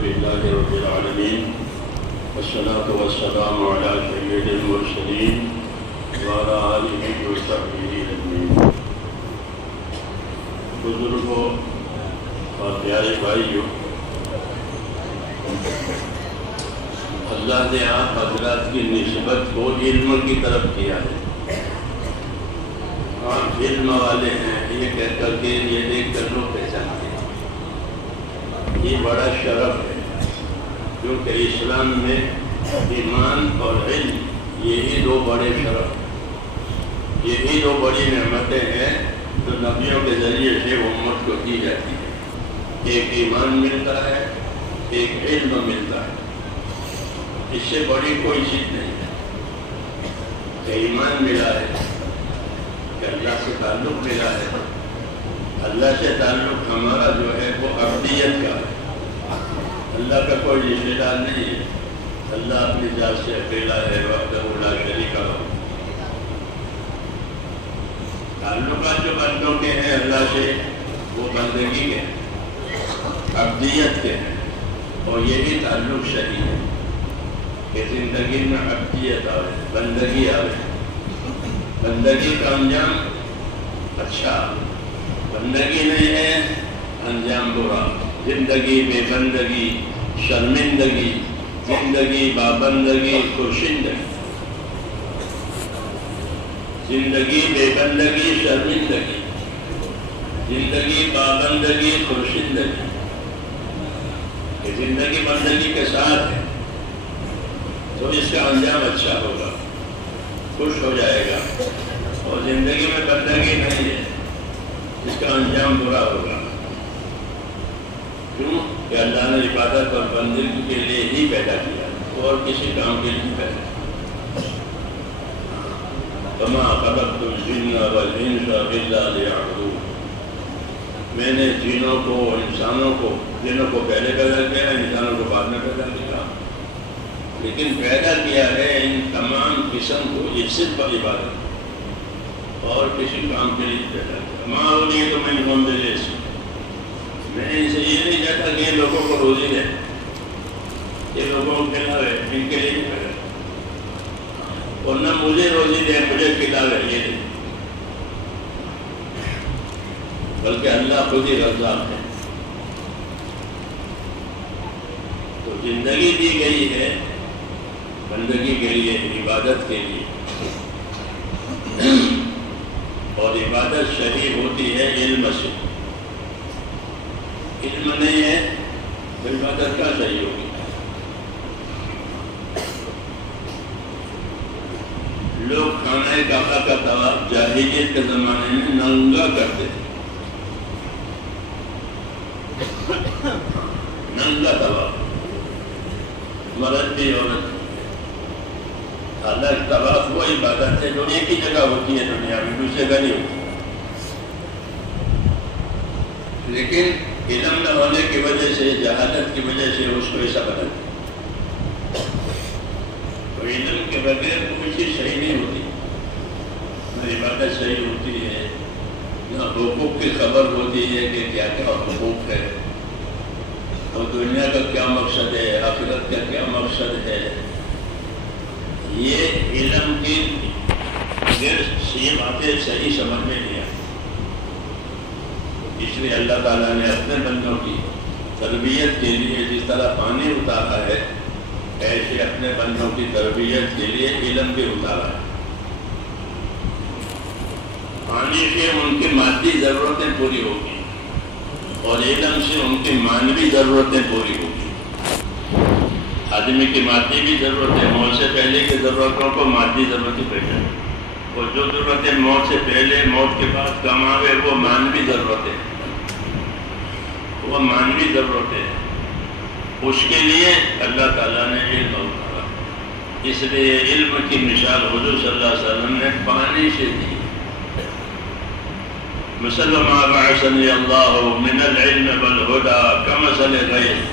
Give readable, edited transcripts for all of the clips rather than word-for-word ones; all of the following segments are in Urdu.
لله رب العالمين والصلاة والسلام على سيد المرسلين وعلى آله وصحبه أجمعين۔ بزرگوں اور پیارے بھائیوں، اللہ نے آپ حضرات کی نسبت کو علم کی طرف کیا ہے۔ آپ علم والے ہیں یہ کہہ کر کے یہ دیکھ کر لوگ پہچانتے ہیں، یہ بڑا شرف ہے، کیونکہ اسلام میں ایمان اور علم یہی دو بڑے شرف ہیں، یہی دو بڑی نعمتیں ہیں جو نبیوں کے ذریعے سے امت کو دی جاتی ہے۔ ایک ایمان ملتا ہے، ایک علم ملتا ہے، اس سے بڑی کوئی چیز نہیں ہے کہ ایمان ملا ہے، کہ اللہ سے تعلق ملا ہے۔ اللہ سے تعلق ہمارا جو ہے وہ عبدیت کا ہے، اللہ کا کوئی رشتہ دار نہیں ہے، اللہ اپنی ذات سے اکیلا ہے، وحدہ لا شریک لہ۔ تعلقات جو بندوں کے ہیں اللہ سے وہ بندگی کے ہیں، عبدیت کے ہیں، اور یہی تعلق صحیح ہے کہ زندگی میں عبدیت آئے، بندگی آئے، بندگی کا انجام اچھا، بندگی نہیں ہے انجام برا، زندگی بے بندگی شرمندگی، زندگی پابندگی خرشندگی، زندگی بے بندگی شرمندگی، زندگی پابندگی خرشندگی۔ کہ زندگی بندگی کے ساتھ ہے تو اس کا انجام اچھا ہوگا، خوش ہو جائے گا، اور زندگی میں بندگی نہیں ہے اس کا انجام برا ہوگا۔ کیوں کہ اللہ نے عبادت اور بندگی کے لیے ہی پیدا کیا، اور کسی کام کے لیے پیدا کیا۔ کما خلقت الجن والانس الا لیعبدون، میں نے جنوں کو انسانوں کو، جنوں کو پہلے پیدا کیا، انسانوں کو بعد میں پیدا کیا، لیکن پیدا کیا ہے ان تمام قسم کو یہ صرف عبادت اور کسی کام کے لیے پیدا کیا۔ ماں ہوگی تو میں نکم دے میں ان سے یہ نہیں چاہتا کہ یہ لوگوں کو روزی دے، یہ لوگوں کو کھلاوے، ان کے لیے نہیں پیدا، اور نہ مجھے روزی دے مجھے کھلاوے، یہ نہیں، بلکہ اللہ خود ہی رزاق ہے۔ تو زندگی دی گئی ہے بندگی کے لیے، عبادت کے لیے، اور عبادت شریح ہوتی ہے علم سے۔ علم نہیں ہے تو عبادت کا صحیح ہوگی۔ لوگ خانہ کعبہ کا طواف جاہلیت کے زمانے میں ننگا کرتے تھے، ننگا طواف، مرد بھی عورت۔ حالانکہ طواف وہ عبادت ہے جو ایک ہی جگہ ہوتی ہے دنیا میں، دوسری جگہ نہیں ہوتی، لیکن علم نہ ہونے کی وجہ سے، جہالت کی وجہ سے اس کو ایسا بنا دیا۔ تو علم کے بغیر کوئی چیز صحیح نہیں ہوتی، نہ عبادت صحیح ہوتی ہے، نہ حقوق کی خبر ہوتی ہے کہ کیا کیا حقوق ہے، اور دنیا کا کیا مقصد ہے، آخرت کا کیا مقصد ہے۔ یہ علم کی یہ باتیں صحیح سمجھ میں نہیں آئی، اس لیے اللہ تعالیٰ نے اپنے بندوں کی تربیت کے لیے جس طرح پانی اتارا ہے، ایسے اپنے بندوں کی تربیت کے لیے علم بھی اتارا ہے۔ پانی سے ان کی مادی ضرورتیں پوری ہوگی، اور علم سے ان کی مانوی ضرورتیں پوری ہوگی۔ آدمی کی مادی بھی ضرورت ہے، موت سے پہلے کی ضرورتوں کو مادی ضرورتیں پہچانے، اور جو ضرورتیں موت سے پہلے موت کے بعد کم آوے وہ مانوی ضرورتیں، وہ مانوی ضرورتیں، اس کے لیے اللہ تعالیٰ نے علم اتارا۔ اس لیے علم کی مثال حضور صلی اللہ علیہ وسلم نے پانی سے دی۔ مثل ما بعثنی اللہ من العلم والہدی کمثل غیث،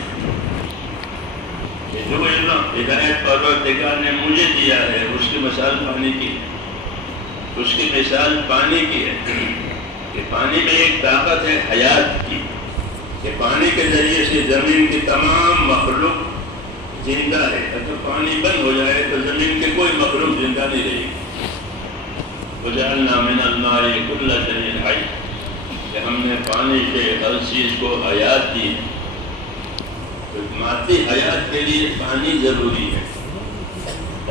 جو علم ہدایت پروردگار نے مجھے دیا ہے اس کی مثال پانی کی، اس کی مثال پانی کی ہے کہ پانی میں ایک طاقت ہے حیات کی، کہ پانی کے ذریعے سے زمین کی تمام مخلوق زندہ ہے. اگر پانی بند ہو جائے تو زمین کے کوئی مخلوق زندہ نہیں رہے گی. وجعلنا من الماء كل شيء حي کہ ہم نے پانی سے ہر چیز کو حیات دی. مادی حیات کے لیے پانی ضروری ہے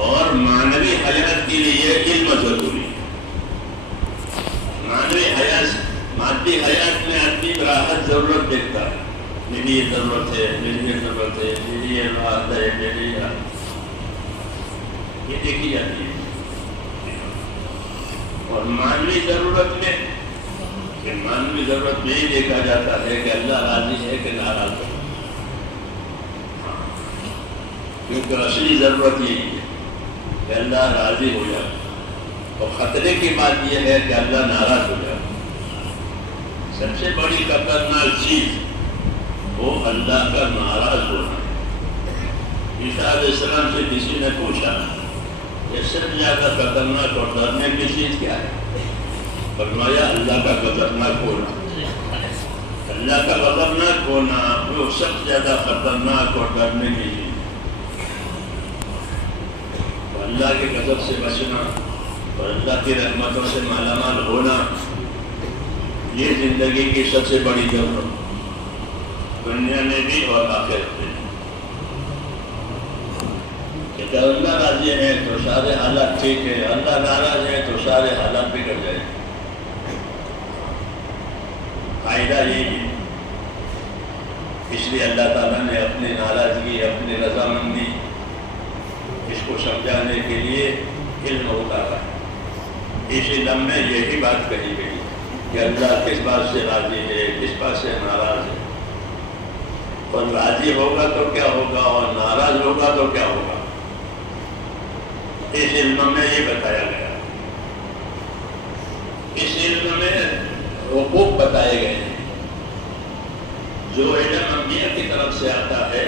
اور معنوی حیات کے لیے علم ضروری ہے. معنوی حیات مادی حیات میں آدمی راحت ضرورت دیکھتا ہے. میری یہ ضرورت ہے, میری یہ ضرورت ہے, میری یہ راحت ہے, میری یہ دیکھی جاتی ہے. اور مانوی ضرورت میں یہ دیکھا جاتا ہے کہ اللہ راضی ہے کہ ناراض ہے. کیونکہ اصلی ضرورت یہی ہے کہ اللہ راضی ہو جائے, اور خطرے کی بات یہ ہے کہ اللہ ناراض ہو جائے. سب سے بڑی خطرناک چیز وہ اللہ کا ناراض ہونا ہے. عیسیٰ علیہ السلام سے کسی نے پوچھا یہ سب سے زیادہ خطرناک اور ڈرنے کی چیز کیا ہے؟ فرمایا اللہ کا خطرناک ہونا. اللہ کا خطرناک ہونا وہ سب سے زیادہ خطرناک اور ڈرنے کی چیز. اللہ کے غضب سے بچنا اور اللہ کی رحمتوں سے مالا مال ہونا یہ زندگی کی سب سے بڑی ضرورت, دنیا میں بھی اور آخرت میں. کہ اللہ راضی ہے تو سارے حالات ٹھیک ہے, اللہ ناراض ہے تو سارے حالات بگڑ جائیں. قاعدہ یہی ہے. اس لیے اللہ تعالیٰ نے اپنی ناراضگی, اپنی رضامندی اس کو سمجھانے کے لیے علم اتارا ہے. اس علم میں یہی بات کہی گئی کہ اللہ کس بات سے راضی ہے, کس بات سے ناراض ہے, اور راضی ہوگا تو کیا ہوگا اور ناراض ہوگا تو کیا ہوگا. اس علم میں یہ بتایا گیا. اس علم میں حقوق بتائے گئے ہیں. جو علم انبیاء کی طرف سے آتا ہے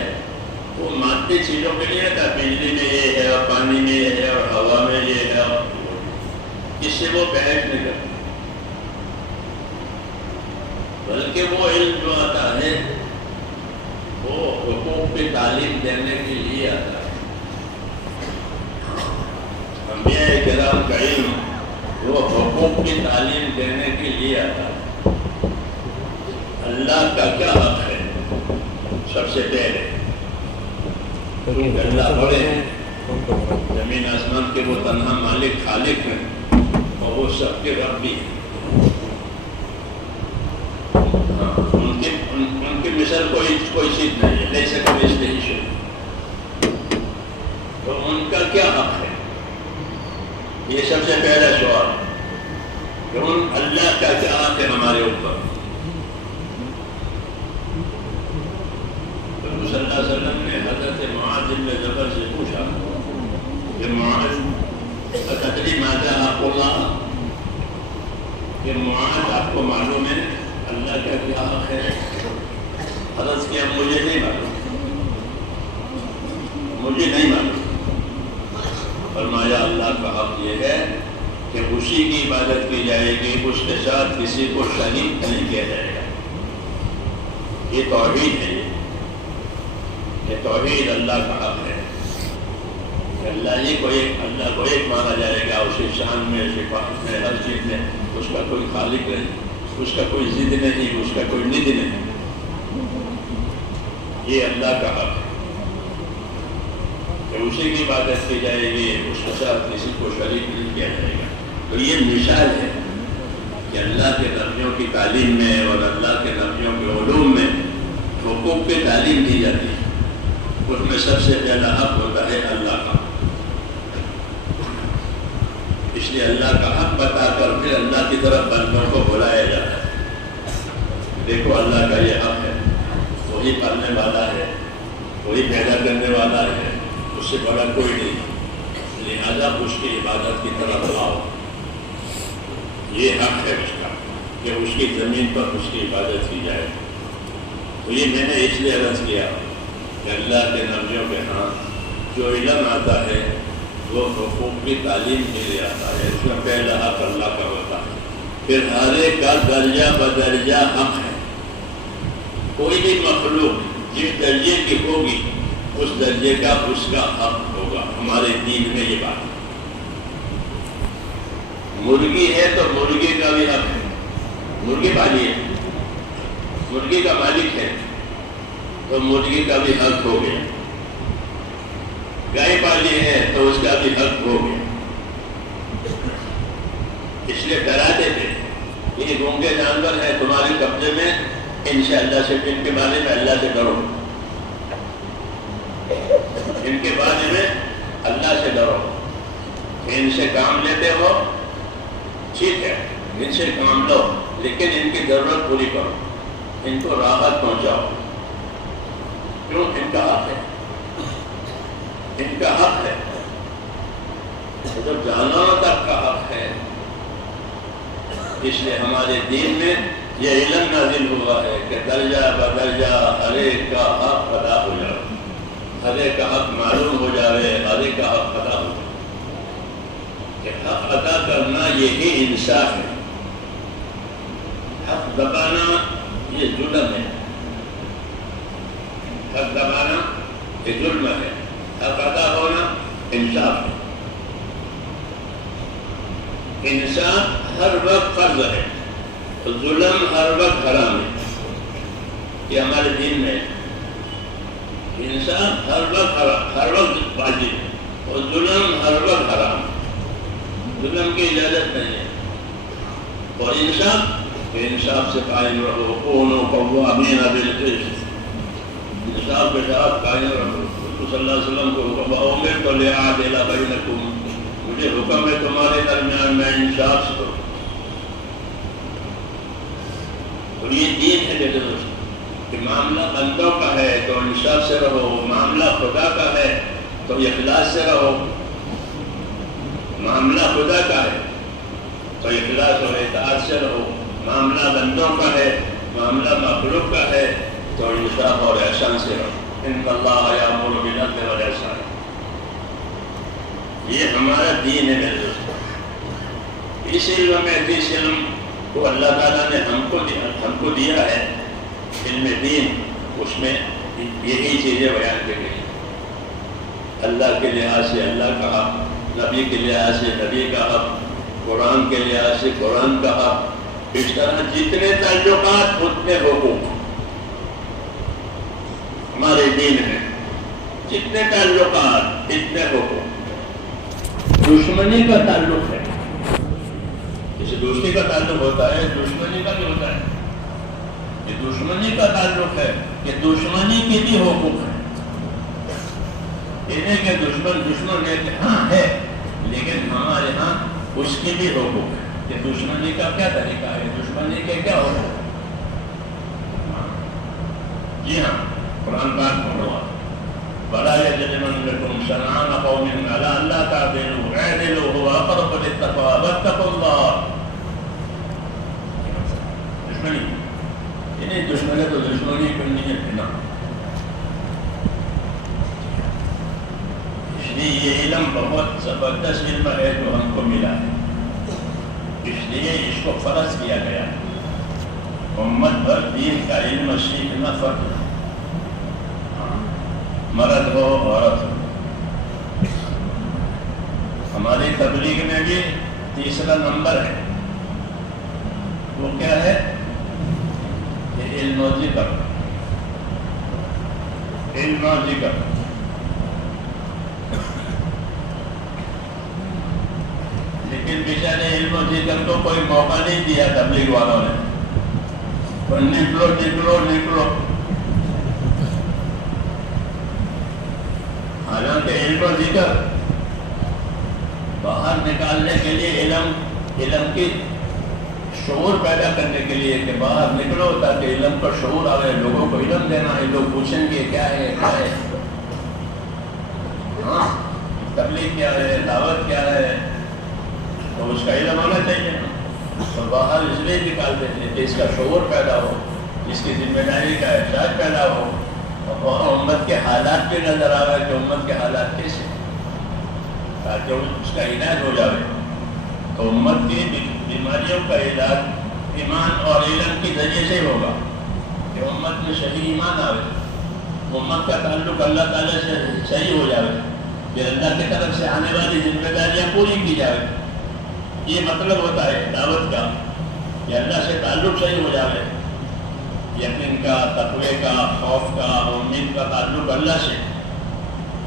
وہ مادی چیزوں کے لیے آتا. بجلی میں یہ ہے اور پانی میں یہ ہے اور ہوا میں یہ ہے, اور اس سے وہ بحث نہیں کرتے. بلکہ وہ علم جو آتا ہے وہ حقوق کی تعلیم دینے کے لیے آتا ہے. انبیاء کرام کا علم وہ حقوق کی تعلیم دینے کے لیے آتا ہے. اللہ کا کیا حق ہے سب سے پہلے؟ اللہ بڑے ہیں, زمین آسمان کے وہ تنہا مالک خالق ہیں اور وہ سب کے رب بھی ہیں. ان کی مثال کوئی چیز نہیں ہے, لیسا کمثلہ شیء. تو ان کا کیا حق ہے, یہ سب سے پہلا سوال کہ ان اللہ کا کیا حق ہے ہمارے اوپر. صلی اللہ علیہ وسلم نے حضرت معاذ بن جبل سے پوچھا کہ معاذ اتدری ماذا حق اللہ, کہ معاذ آپ کو معلوم ہے اللہ کا کیا حق ہے؟ عرض کیا مجھے نہیں معلوم. فرمایا اللہ کا حق یہ ہے کہ اسی کی عبادت کی جائے گی, اس کے ساتھ کسی کو شریک نہیں کیا جائے گا. یہ توحید ہے. یہ توحید اللہ کا حق ہے. اللہ کو ایک مانا جائے گا, اس کی شان میں, صفات میں, ہر چیز میں اس کا کوئی خالق نہیں, اس کا کوئی ضد نہیں, اس کا کوئی ند نہیں. یہ اللہ کا حق ہے کہ اسی کی عبادت کی جائے گی, اس کے ساتھ کسی کو شریک نہیں کیا جائے گا. تو یہ مثال ہے کہ اللہ کے نبیوں کی تعلیم میں اور اللہ کے نبیوں کے علوم میں حقوق کی تعلیم دی جاتی ہے. اس میں سب سے پہلا حق ہوتا ہے اللہ کا. اس لیے اللہ کا حق بتا کر پھر اللہ کی طرف بندوں کو بلایا جاتا ہے. دیکھو اللہ کا یہ حق ہے, وہی کرنے والا ہے, وہی پیدا کرنے والا ہے, اس سے بڑا کوئی نہیں, لہذا اس کی عبادت کی طرف آؤ. یہ حق ہے اس کا کہ اس کی زمین پر اس کی عبادت کی جائے. تو یہ میں نے اس لیے عرض کیا کہ اللہ کے نبیوں کے ہاں جو علم آتا ہے وہ حقوق کی تعلیم کے لیے آتا ہے. اس میں پہلا حق اللہ کا ہوتا ہے. پھر ہر ایک کا درجہ بدرجہ حق ہے. کوئی بھی مخلوق جس درجے کی ہوگی اس درجے کا اس کا حق ہوگا. ہمارے دین میں یہ بات ہے. مرغی ہے تو مرغی کا بھی حق ہے. مرغی پالی ہے, مرغی کا مالک ہے تو مرغی کا بھی حق ہو گیا. گائے پالی ہے تو اس کا بھی حق ہو گیا. اس لیے ڈراتے تھے یہ گونگے جانور ہے تمہارے قبضے میں, ان سے اللہ سے, ان کے بارے میں اللہ سے ڈرو, ان کے بارے میں اللہ سے ڈرو. ان سے کام لیتے ہو ٹھیک ہے, ان سے کام لو, لیکن ان کی ضرورت پوری کرو, ان کو راحت پہنچاؤ. کیوں؟ ان کا حق ہے, ان کا حق ہے. جب جانوروں تک کا حق ہے, اس لیے ہمارے دین میں یہ علم نازل ہوا ہے کہ درجہ بدرجہ ہر ایک کا حق ادا ہو جائے, ہر ایک کا حق معلوم ہو جائے, ہر ایک کا حق ادا ہو جائے. کہ حق ادا کرنا یہی انصاف ہے. حق دبانا یہ ظلم ہے, حق دبانا یہ ظلم ہے, حق ادا ہونا انصاف ہے. انصاف ہر وقت فرض ہے, ظلم ہر وقت حرام ہے. یہ ہمارے دین میں انصاف ہر وقت واجب ہے اور ظلم ہر وقت حرام ہے. ظلم کی اجازت نہیں ہے. اور انصاف سے قائم رہو. کونوا قوامین بالقسط, انصاف کے ساتھ قائم رہو. صلی اللہ علیہ وسلم کو حکم امرت لأعدل بینکم, مجھے حکم ہے تمہارے درمیان میں انصاف سے کرو. اور یہ دین ہے میرے دوست کہ معاملہ بندوں کا ہے تو انصاف سے رہو, معاملہ خدا کا ہے تو اخلاص سے رہو. معاملہ خدا کا ہے تو اخلاص اور اطاعت سے رہو. معاملہ بندوں کا ہے, معاملہ مخلوق کا ہے تو انصاف اور احسان سے رہو. ان اللہ یامر بالعدل والاحسان. یہ ہمارا دین ہے میرے دوستوں. اس علم میں جس علم کو اللہ تعالیٰ نے ہم کو دیا ہے, علم دین, اس میں یہی چیزیں بیان کی گئی. اللہ کے لحاظ سے اللہ کا حق, نبی کے لحاظ سے نبی کا حق, قرآن کے لحاظ سے قرآن کا حق. اس طرح جتنے تعلقات اتنے حقوق ہمارے دین میں, جتنے تعلقات اتنے حقوق. دشمنی کا تعلق ہے, جیسے دوستی کا تعلق ہوتا ہے, دشمنی کا بھی ہوتا ہے. یہ دشمنی کا تعلق ہے کہ دشمنی کے بھی حقوق ہیں. انہیں کہ دشمن ہاں ہے, لیکن ہمارے ہاں اس کی بھی حقوق ہے. کہ دشمنی کا کیا طریقہ ہے, دشمنی کے کیا حقوق. جی ہاں, قرآن پاک پڑھو. وَلَا يَجْرِمَنَّكُمْ شَنَآنُ قَوْمٍ عَلَىٰ أَلَّا تَعْدِلُوا اعْدِلُوا هُوَ أَقْرَبُ لِلتَّقْوَىٰ وَاتَّقُوا اللَّهَ. دشمنی انہیں دشمنی تو دشمنی کرنی ہے بنا. اس لیے یہ علم بہت زبردست علم ہے جو ہم کو ملا ہے. اس لیے اس کو فرض کیا گیا ہے. امت بھر دین کا علم سیکھنا فرض ہے, مرد ہو عورت ہو. ہماری تبلیغ میں بھی تیسرا نمبر ہے, وہ کیا ہے؟ یہ علم و ذکر. علم و ذکر. لیکن بیچارے علم و ذکر کو کوئی موقع نہیں دیا تبلیغ والوں نے. نکلو نکلو نکلو. حالانکہ علم و ذکر باہر نکالنے کے لیے, علم کی شعور پیدا کرنے کے لیے کہ باہر نکلو تاکہ علم کا شعور آئے, لوگوں کو علم دینا ہے. لوگ پوچھیں گے کیا ہے, کیا ہے, ہاں تبلیغ کیا ہے, دعوت کیا ہے, تو اس کا علم ہونا چاہیے. تو باہر اس لیے نکالتے تھے کہ اس کا شعور پیدا ہو, اس کی ذمہ داری کا احساس پیدا ہو, اور امت کے حالات پہ نظر آ رہا ہے کہ امت کے حالات کیسے, تاکہ اس کا علاج ہو جائے. تو امت کی بیماریوں کا علاج ایمان اور علم کے ذریعے سے ہوگا. کہ امت میں صحیح ایمان آئے، امت کا تعلق اللہ تعالیٰ سے صحیح ہو جائے، کہ اللہ کی طرف سے آنے والی ذمہ داریاں پوری کی جائے. یہ مطلب ہوتا ہے دعوت کا کہ اللہ سے تعلق صحیح ہو جائے، یقین کا، تقوی کا، خوف کا، امید کا تعلق اللہ سے.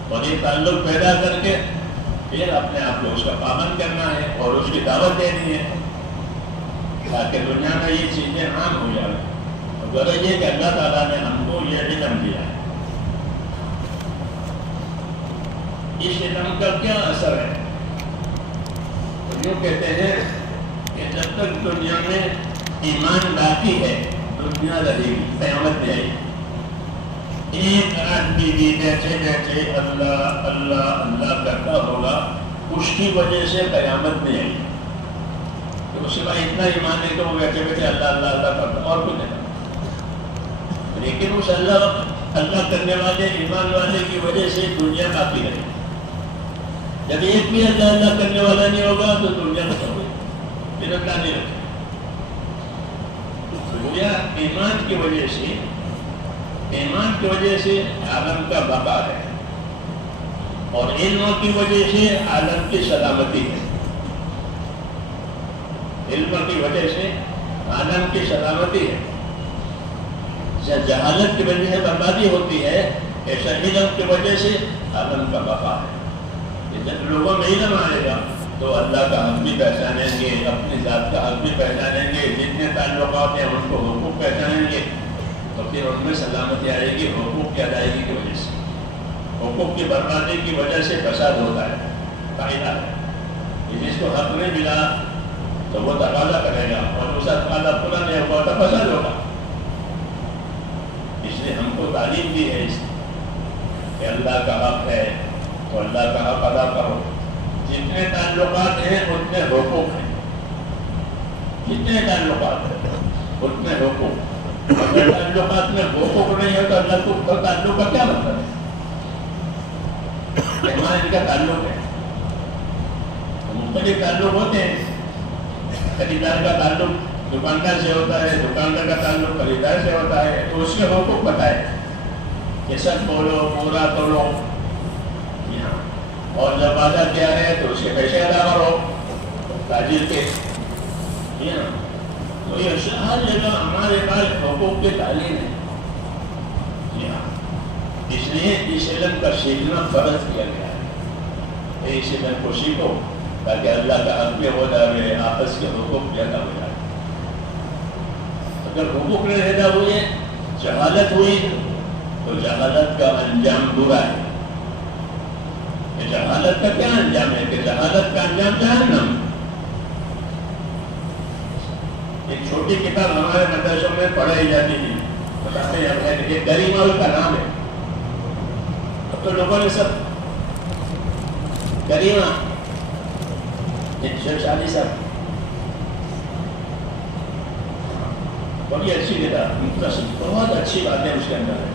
اور یہ تعلق پیدا کر کے پھر اپنے آپ کو اس کا پابند کرنا ہے اور اس کی دعوت دینی ہے تاکہ دنیا میں یہ چیزیں عام ہو جائیں. غرض یہ کہ اللہ تعالیٰ نے ہم کو یہ علم دیا ہے. اس علم کا کیا اثر ہے؟ یوں کہتے ہیں کہ جب تک دنیا میں ایمان باقی ہے دنیا رہے گی، قیامت نہیں آئے گی. ایک آدمی بھی بیٹھے بیٹھے اللہ اللہ اللہ کرتا ہوگا، اس کی وجہ سے قیامت نہیں آئے گی. تو اس کے بعد اتنا ایمان ہے کہ وہ بیٹھے بیٹھے اللہ اللہ اللہ کرتا اور کچھ نہیں. لیکن اس اللہ کرنے والے ایمان والے کی وجہ سے دنیا باقی رہے گی. جب ایک بھی اللہ کرنے والا نہیں ہوگا تو دنیا ختم ہوگی، پھر اللہ نہیں رکھے. دنیا ایمان کی وجہ سے عالم کا بقا ہے، اور علم کی وجہ سے عالم کی سلامتی ہے. علم کی وجہ سے عالم کی سلامتی ہے. جہالت کی وجہ سے بربادی ہوتی ہے، ایسا علم کی وجہ سے عالم کا بقا ہے. جب لوگوں میں علم آئے گا تو اللہ کا حق بھی پہچانیں گے، اپنی ذات کا حق بھی پہچانیں گے، جتنے تعلقات ہیں ان کو حقوق پہچانیں گے، تو پھر ان میں سلامتی آئے گی حقوق کی ادائیگی کی وجہ سے. حقوق کی بربادی کی وجہ سے فساد ہوتا ہے، قاعدہ ہے. جس کو حق نہیں ملا تو وہ تقاضا کرے گا، اور اس کا تقاضا پورا نہیں ہوا تو فساد ہوگا. اس لیے ہم کو تعلیم دی ہے کہ اللہ کا حق ہے تو اللہ کا حق ادا کرو. جتنے تعلقات ہیں اتنے حقوق ہیں، جتنے تعلقات ہیں اتنے حقوق. اگر تعلقات میں حقوق نہیں ہے تو اللہ کو تعلق کا کیا مطلب ہے؟ ہمارا ان کا تعلق ہے، مختلف تعلق ہوتے ہیں. خریدار کا تعلق دکاندار سے ہوتا ہے، دکاندار کا تعلق خریدار سے ہوتا ہے، تو اس کے حقوق بتائے کہ سچ بولو، پورا تولو، اور جب وعدہ کیا ہے تو اس کے پیسے ادا کرو تاجر کے. تو یہ ہر جگہ ہمارے پاس حقوق کی تعلیم ہے. اس لیے اس علم کا سیکھنا فرض کیا گیا ہے. اس علم کو سیکھو تاکہ اللہ کا حق بھی ہو جائے، آپس کے حقوق بھی ادا ہو جائے. اگر حقوق نہیں ادا ہوئے، جہالت ہوئی، تو جہالت کا انجام برا ہے. جہالت کا کیا انجام ہے؟ کہ جہالت کا انجام جہنم. ایک چھوٹی کتاب ہمارے مدرسوں میں پڑھائی جاتی تھی، بتاتے ہیں کہ گریمال کا نام ہے. اب تو لوگوں نے سب گریما شادی صاحب بڑی اچھی کتاب، بہت اچھی باتیں اس کے اندر ہے.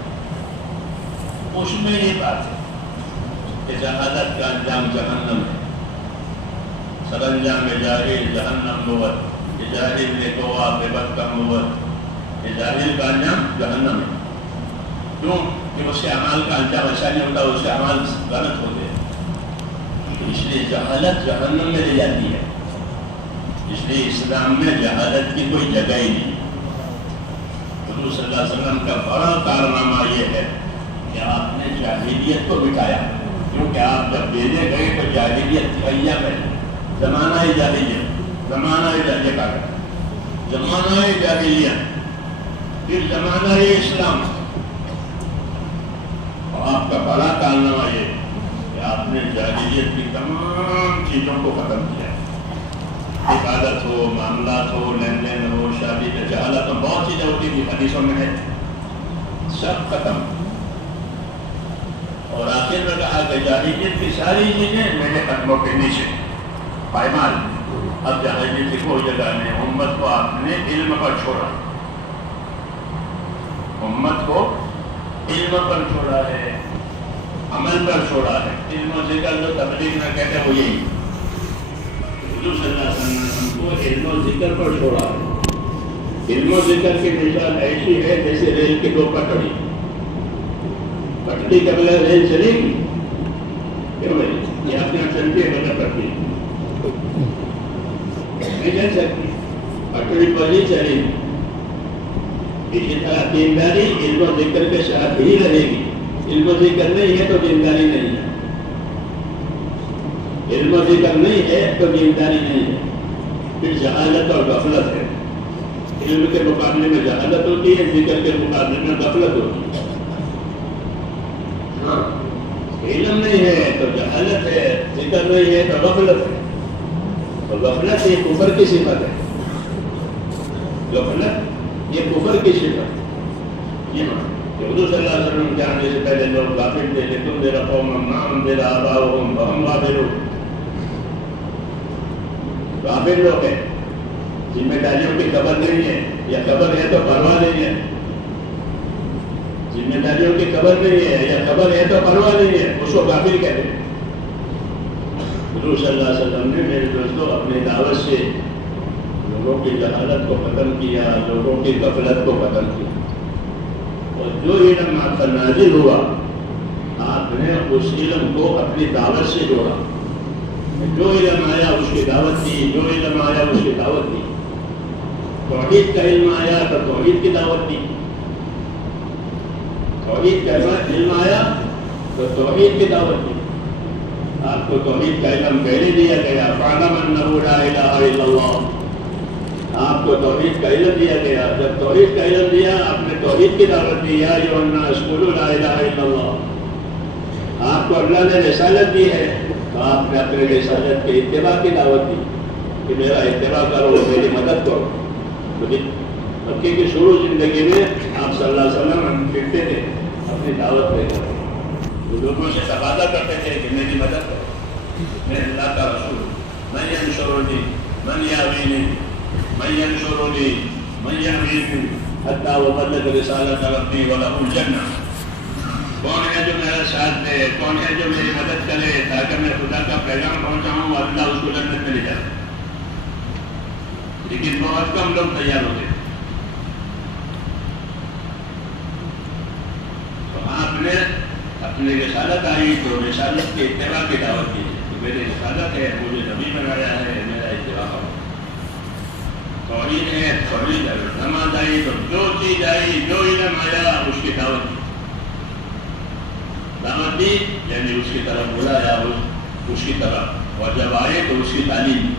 اس میں یہ بات ہے کہ جہالت کا انجام جہنم ہے. سر انجام جاہل جہنم بود، یہ جاہل نے گوا بے بد کا بود. یہ جاہل کا انجام جہنم ہے. کیوں کہ اس کے اعمال کا انجام اچھا نہیں ہوتا، اس کے اعمال غلط ہوتے ہیں. اس لیے جہالت جہنم میں لے جاتی ہے. اس لیے اسلام میں جہالت کی کوئی جگہ ہی نہیں. حضور صلی اللہ علیہ وسلم کا بڑا کارنامہ یہ ہے کہ آپ نے جاہلیت کو مٹایا. کیونکہ آپ جب بھیجے گئے تو جاہلیت ایام ہے، زمانہ جاہلیت، زمانہ جاہلیت آ گیا، زمانہ جاہلیت، پھر زمانہ اسلام. اور آپ کا بڑا کارنامہ یہ کہ آپ نے جاہلیت کی تمام چیزوں کو ختم کیا. عبادت ہو، معاملات ہو، لین دین ہو، شادی کا جہالت ہو، بہت چیزیں ہوتی تھی حدیثوں میں ہے، سب ختم. اور آخر میں کہا کہ جاہلیت کی ساری چیزیں میرے قدموں کے نیچے پائمال. اب جاہلیت کی کوئی جگہ نہیں. امت کو آپ نے علم پر چھوڑا، امت کو علم پر چھوڑا ہے، عمل پر چھوڑا ہے. علم و ذکر جو تبلیغ میں کہتے ہیں وہ یہی. حضور صلی اللہ علیہ وسلم کو علم و ذکر پر چھوڑا ہے. علم و ذکر کی مثال ایسی ہے جیسے ریل کی دو پٹڑی، پٹڑی کے بغیر ریل چلے گی کیوں بھائی؟ یہ اپنے آپ چلتی ہے بغیر پٹڑی نہیں چل سکتی، پٹڑی پر ہی چلے گی۔ اسی طرح دینداری علم و ذکر کے ساتھ ہی رہے گی، علم و ذکر نہیں ہے تو دینداری نہیں ہے، علم و ذکر نہیں ہے تو دینداری نہیں ہے، پھر جہالت اور غفلت ہے۔ علم کے مقابلے میں جہالت ہوتی ہے، ذکر کے مقابلے میں غفلت ہوتی ہے۔ ہاں، علم نہیں ہے تو جہالت ہے، ذکر نہیں ہے تو غفلت ہے، تو غفلت یہ کفر کی صفت ہے، غفلت یہ کفر کی صفت ہے۔ جی ہاں، حضور صلی اللہ علیہ وسلم کے آنے سے پہلے لوگ غافل تھے، لیکن میرا قوم ما انذر آباؤہم فہم غافلون، غافل لوگ ہیں، ذمہ داریوں کی خبر نہیں ہے، یا خبر ہے تو پرواہ نہیں ہے، ذمہ داریوں کی خبر نہیں ہے یا خبر ہے تو پرواہ نہیں ہے، اس کو غافل کہتے ہیں۔ حضور صلی اللہ علیہ وسلم نے میرے دوستوں اپنی دعوت سے لوگوں کی جہالت کو ختم کیا، لوگوں کی غفلت کو ختم کیا، اور جو علم آپ پر نازل ہوا آپ نے اس علم کو اپنی دعوت سے جوڑا، جو علم آیا اس کی دعوت دی، جو علم آیا اس کی دعوت دی۔ توحید کا علم آیا تو توحید کی دعوت دی، توحید کا علم آیا تو توحید کی دعوت دی۔ آپ کو توحید کا علم پہلے دیا گیا، فاعلم انہ لا الہ الا اللہ، آپ کو توحید کا علم دیا گیا، جب توحید کا علم دیا آپ نے توحید کی دعوت دی، یا ایھا الناس قولوا لا الہ الا اللہ، آپ کو اللہ نے رسالت دی ہے تو آپ نے اپنے رسالت کے اتباع کی دعوت دی کہ میرا اتباع کرو، میری مدد کرو۔ مکے کی شروع زندگی میں آپ صلی اللہ علیہ وسلم پھرتے تھے اپنی دعوت لے کر، لوگوں سے تقاضا کرتے تھے کہ میری مدد کرو، میں اللہ کا رسول، من ینصرنی من یاوینی من ینصرنی من یاوینی حتی ابلغ رسالۃ ربی ولہ الجنہ، کون ہے جو میرا ساتھ دے، کون ہے جو میری مدد کرے تاکہ میں خدا کا پیغام پہنچاؤں اور اللہ اس کو جنت میں لے جائے، لیکن بہت کم لوگ تیار ہوتے ہیں۔ تو آپ نے اپنی رسالت آئی تو رسالت کے اتباع کی دعوت دی کہ میری رسالت ہے، مجھے نبی بنایا ہے، میرا اتباع کرو۔ توحید ہے، توحید ہے، نماز آئی تو جو چیز آئی، جو علم آیا اس کی دعوت دی، دعوت دی یعنی اس کی طرف بلایا، اس کی طرف، اور جب آئے تو اس کی تعلیم دی۔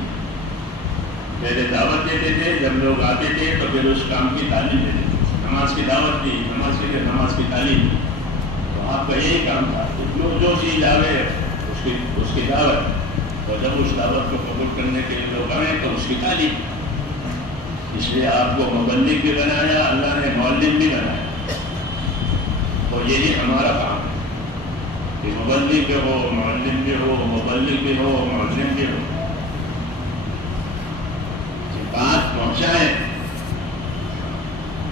پہلے دعوت دیتے تھے، جب لوگ آتے تھے تو پھر اس کام کی تعلیم دیتے تھے، نماز کی دعوت دی، نماز کی تعلیم دی۔ تو آپ کا یہی کام تھا کہ جو چیز آوے اس کی دعوت، اور جب اس دعوت کو قبول کرنے کے لیے لوگ آئے تو اس کی تعلیم۔ اس لیے آپ کو مبلغ بھی بنایا، اللہ نے معلم بھی بنایا، اور یہی ہمارا کام ہے کہ مبلغ بھی ہو، معلم بھی ہو، مبلغ بھی ہو، معلم بھی ہو، بات پہنچائیں۔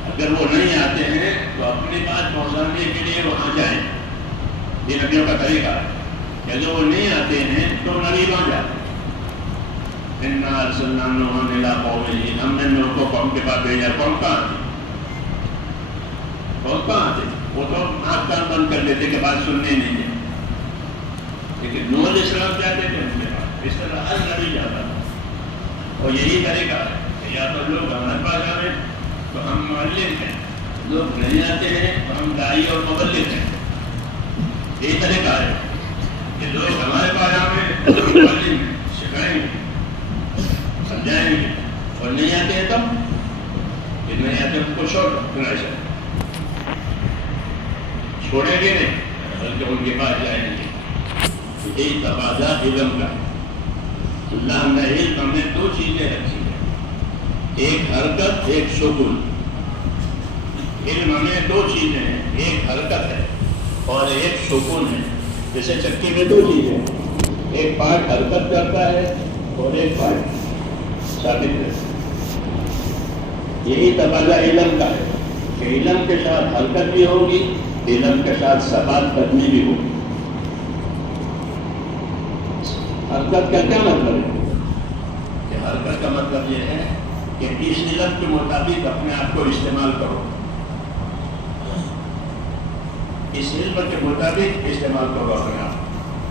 اگر وہ نہیں آتے ہیں تو اپنی بات پہنچانے کے لیے وہاں جائیں، یہ نبیوں کا طریقہ ہے کہ اگر وہ نہیں آتے ہیں تو نبی وہاں جائیں۔ اِنَّا أَرْسَلْنَا نُوحًا إِلَىٰ قَوْمِهِ، ہم نے نوح کو قوم کے پاس بھیجا۔ قوم کہاں تھی؟ قوم کہاں تھی؟ وہ تو آنکھ کان بند کر لیتے کہ بات سننے نہیں ہے، لیکن نوح علیہ السلام جاتے تھے ان کے پاس، اس طرح ہر نبی جاتا تھا۔ اور یہی طریقہ ہے کہ یا تو لوگ ہمارے پاس آئیں تو ہم معلم ہیں، لوگ نہیں آتے ہیں تو ہم داعی اور مبلغ ہیں۔ یہی طریقہ ہے کہ لوگ ہمارے پاس آئیں تو ہم معلم ہیں، سکھائیں گے، سمجھائیں گے، اور نہیں آتے ہیں تب کہ نہیں آتے ان کو چھوڑیں گے نہیں، بلکہ ان کے پاس جائیں گے۔ یہی تقاضا علم کا ہے۔ اللہ نے علم ہمیں دو چیزیں رکھی ہیں، ایک حرکت، ایک سکون۔ علم ہمیں دو چیزیں ہیں، ایک حرکت ہے اور ایک سکون ہے۔ جیسے چکی میں دو چیزیں ہیں، ایک پارٹ حرکت کرتا ہے اور ایک پارٹ ثابت رہتا ہے۔ یہی تقاضا علم کا ہے کہ علم کے ساتھ حرکت بھی ہوگی، علم کے ساتھ ثبات قدمی بھی ہوگی۔ حرکت کا کیا مطلب ہے؟ کہ حرکت کا مطلب یہ ہے کہ اس علم کے مطابق اپنے آپ کو استعمال کرو، اس علم کے مطابق استعمال کرو اپنے آپ.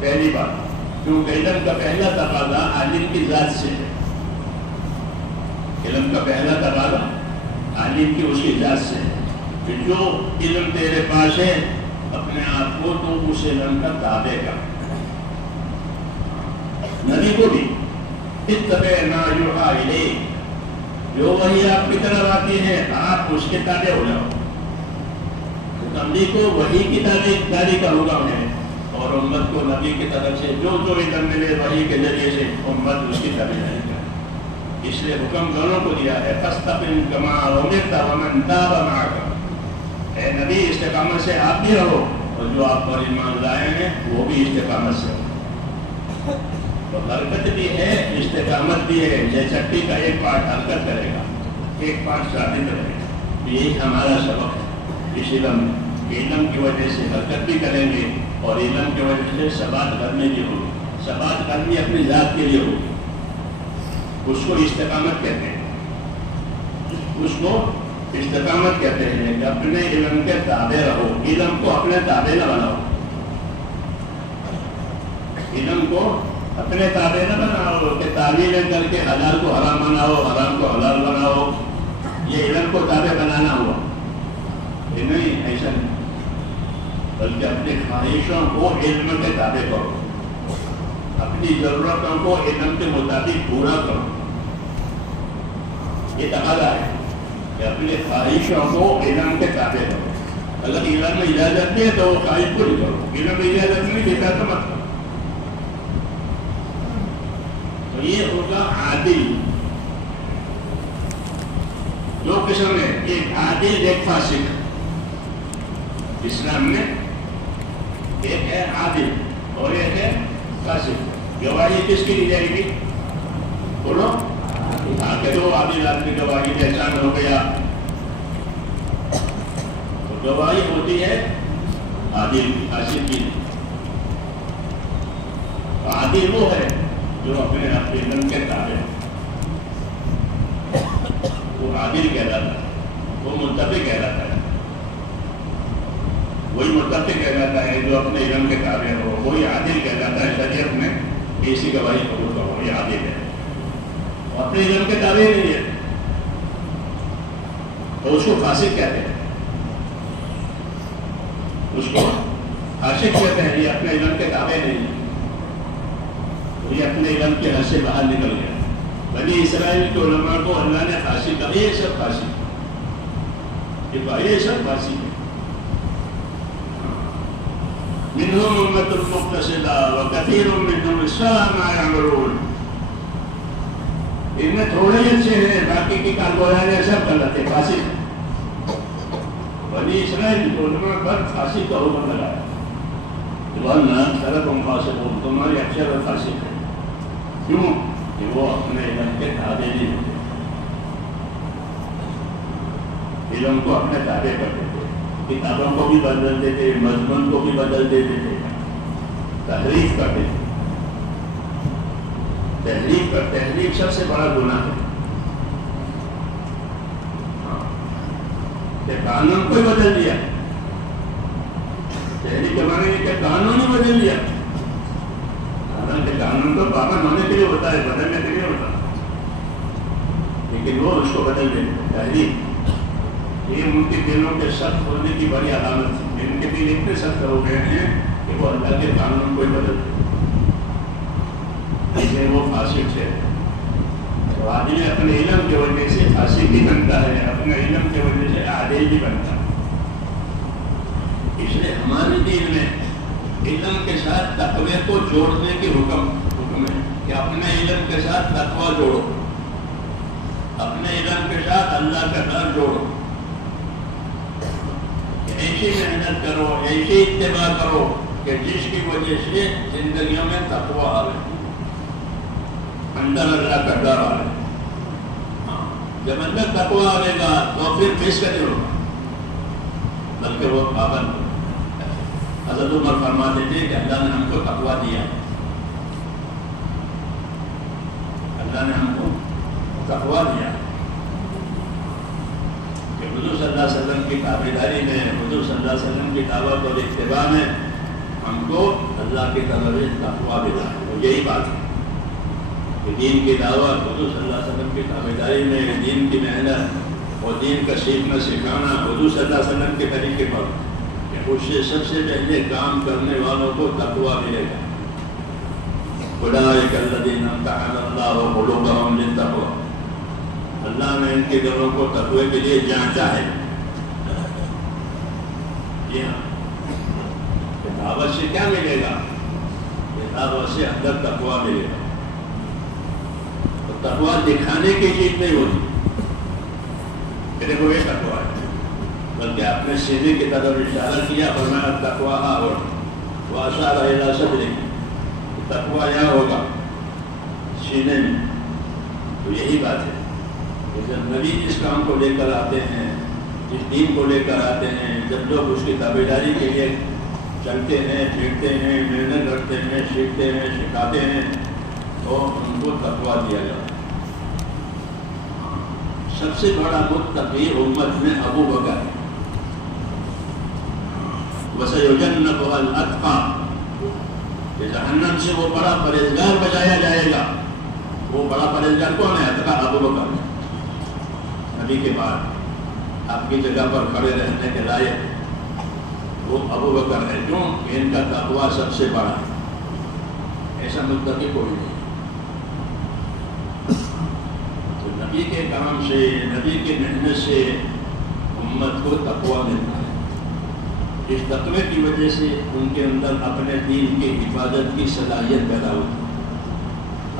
پہلی بات، کیونکہ علم کا پہلا تقاضا عالم کی ذات سے ہے. علم کا پہلا تقاضا عالم کی اس کی ذات سے ہے کہ جو علم تیرے پاس ہے اپنے آپ کو تو اس علم کا تابع کر. نبی کو بھی اتبع ما یوحی الیک، جو وحی آپ کی طرف آتی ہے آپ اس کے تابع ہو جاؤ. تبلیغ کو وحی کی تابع کا ہوگا انہیں، اور امت کو نبی کی طرف سے جو علم ملے وحی کے ذریعے سے امت اس کی تابع نہیں کرے. اس لیے حکم دونوں کو دیا ہے، فاستقم کما امرت ومن تاب معک. اے نبی استقامت سے آپ بھی رہو، اور جو آپ پر ایمان لائے ہیں وہ بھی استقامت سے ہو. تو حرکت بھی ہے، استقامت بھی ہے. جیسے چٹی کا ایک پارٹ حرکت کرے گا، ایک پارٹ ثابت رہے گا. یہی ہمارا سبق ہے اس علم میں. علم کی وجہ سے حرکت بھی کریں گے، اور علم کی وجہ سے ثبات کرنے کی ہوگی. ثبات کرنی اپنی ذات کے لیے ہوگی. اس کو استقامت کہتے ہیں. اس کو استقامت کہتے ہیں کہ اپنے علم کے تابع رہو. علم کو اپنے تابع نہ بناؤ. علم کو اپنے تابع نہ بناؤ کہ تعلیمیں کر کے حلال کو حرام بناؤ، حرام کو حلال بناؤ. یہ علم کو تابع بنانا ہوا. یہ نہیں، ایسا نہیں، بلکہ اپنی خواہشوں کو علم کے تابع کرو. اپنی ضرورتوں کو علم کے مطابق پورا کرو. یہ تقاضا ہے کہ اپنی خواہشوں کو علم کے تابع کرو. اگر علم میں اجازت نہیں ہے تو وہ خواہش پوری کرو. علم میں اجازت نہیں دیتا تو مت کرو. تو یہ ہوگا عادل. دو قسم ہے، ایک عادل ایک فاسق. اسلام میں ایک ہے عادل اور ایک ہے فاسق. گواہی کس کی دی جائے گی؟ بولو. آگے دو عادل آدمی گواہی کا احسان ہو گیا تو گواہی ہوتی ہے عادل کی، فاسق کی. عادل وہ ہے جو اپنے علم کے تابع، وہ عادل کہلاتا ہے. وہ متفق کہلاتا ہے. وہی متفق کہلاتا ہے جو اپنے علم کے تابع ہو. وہی عادل کہلاتا ہے. شریعت میں ایسی گواہی قبول کرو، یہ عادل ہے. اپنے علم کے تابع نہیں ہے تو اس کو فاسق کہتے ہیں. اس کو فاسق کہتے ہیں. یہ اپنے علم کے تابع نہیں ہے، تو یہ اپنے علم کے حد سے باہر نکل گیا. بنی اسرائیل کے علماء کو اللہ نے فاسق کہا. یہ سب فاسق، یہ سب فاسق ہے. منهم أمة مقتصدة وكثير منهم ساء ما يعملون. ان میں تھوڑے اچھے ہیں، باقی کی کارگوزاریں سب غلط ہے، فاسق. بنی اسرائیل کے علماء پر فاسق کا حکم لگایا. سرکم فاسقون، تمہاری اکثر فاسق ہے. کیوں؟ کہ وہ اپنے علم کے تابع نہیں ہوتے. علم کو اپنے تابع کرتے تھے. کتابوں کو بھی بدل دیتے، مضمون کو بھی بدل دیتے تھے، تحریف کرتے تھے. تحریف سب سے بڑا گناہ ہے. کہ قانون کو ہی بدل دیا. تحریف کے معنی یہ کہ قانون ہی بدل دیا. حالانکہ قانون تو پابند ہونے کے لیے ہوتا ہے، بدلنے کے لیے ہوتا ہے، لیکن وہ اس کو بدل دیتے. تحریف یہ ان کے دلوں کے سخت ہونے کی بڑی علامت ہے. ان کے دل اتنے سخت ہو گئے ہیں کہ وہ اللہ کے قانون کو ہی بدل دیتے. اس لیے وہ فاسق ہے. تو آدمی اپنے علم کی وجہ سے فاسق بھی بنتا ہے، اپنے علم کی وجہ سے عادل بھی بنتا ہے. اس لیے ہمارے دین میں علم کے ساتھ تقوی کو جوڑنے کی حکم ہے کہ اپنے علم کے ساتھ تقوی جوڑو، اپنے علم کے ساتھ اللہ کا ڈر جوڑو. ایسی محنت کرو، ایسی اتباع کرو کہ جس کی وجہ سے زندگیوں میں تقوی آئے، اندر اللہ کا ڈر آئے. جب اندر تقوی آئے گا تو پھر پیش کرے ہوگا، بلکہ وہ پابند ہو. حضرت عمر فرماتے تھے کہ اللہ نے ہم کو تقوی دیا، اللہ نے ہم کو تقوی دیا. حضور صلی اللہ علیہ وسلم کی تابعداری میں، حضور صلی اللہ علیہ وسلم کی دعوت اور اتباع میں ہم کو اللہ کی طرف تقویٰ ملا ہے۔ یہی بات ہے کہ دین کی دعوت، حضور صلی اللہ علیہ وسلم کی تابعداری میں، دین کی محنت اور دین کا سیکھنا سکھانا حضور صلی اللہ علیہ وسلم کے طریقے پر، کہ اس سے سب سے پہلے کام کرنے والوں کو تقویٰ ملے گا۔ اولئک الذین امتحن اللہ قلوبہم للتقویٰ، اللہ نے ان کے دلوں کو تقوی کے لیے جانچا ہے۔ جی ہاں، دعوت سے کیا ملے گا؟ دعوت سے اندر تقوی ملے گا۔ تقوی دکھانے کی چیز نہیں ہوتی میرے کو یہ تقوی ہے، بلکہ آپ نے سینے کی طرف اشارہ کیا، فرمایا تقوی اور اشار الی صدری، تقوی یہاں ہوگا سینے میں۔ تو یہی بات ہے کہ جب نبی اس کام کو لے کر آتے ہیں، اس دین کو لے کر آتے ہیں، جب لوگ اس کی تابعداری کے لیے چلتے ہیں، پھرتے ہیں، محنت کرتے ہیں، سیکھتے ہیں، سکھاتے ہیں، تو ان کو تقویٰ دیا جاتا ہے۔ سب سے بڑا متقی امت میں ابو بکر ہے، وَسَيُجَنَّبُهَا الْأَتْقَى، کہ جہنم سے وہ بڑا پرہیزگار بچایا جائے گا۔ وہ بڑا پرہیزگار کون ہے؟ اتقیٰ ابو بکر، نبی کے بعد آپ کی جگہ پر کھڑے رہنے کے لائق وہ ابو بکر ہے، کیوں کہ ان کا تقویٰ سب سے بڑا ہے، ایسا متقی کوئی نہیں۔ تو نبی کے کام سے، نبی کی محنت سے امت کو تقویٰ ملتا ہے۔ اس تقوی کی وجہ سے ان کے اندر اپنے دین کی حفاظت کی صلاحیت پیدا ہوتی ہے،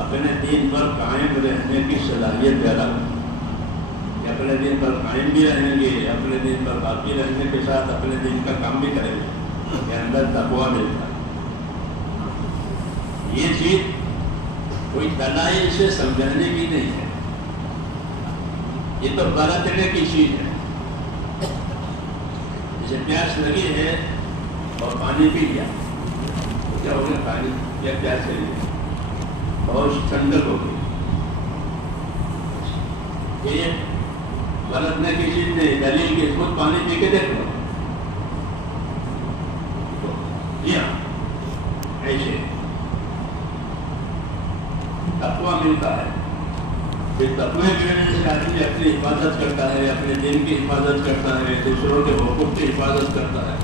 اپنے دین پر قائم رہنے کی صلاحیت پیدا ہوتی ہے، کہ اپنے دین پر قائم بھی رہیں گے، اپنے دین پر باقی رہنے کے ساتھ اپنے دین کا کام بھی کریں گے، کہ اندر تقویٰ ملتا ہے۔ یہ چیز کوئی دلائل سے سمجھانے کی نہیں ہے، یہ تو برتنے کی چیز ہے۔ جیسے پیاس لگی ہے اور پانی پی لیا تو کیا ہو گیا؟ پانی یا پیاس لگی اور ٹھنڈک ہو گئی، یہ برتنے کی چیز نہیں، دلیل کی خود پانی پی کے دیکھ لو۔ ایسے تقویٰ ملتا ہے، پھر تقوی کی وجہ سے آدمی اپنی حفاظت کرتا ہے، اپنے دین کی حفاظت کرتا ہے، دوسروں کے حقوق کی حفاظت کرتا ہے۔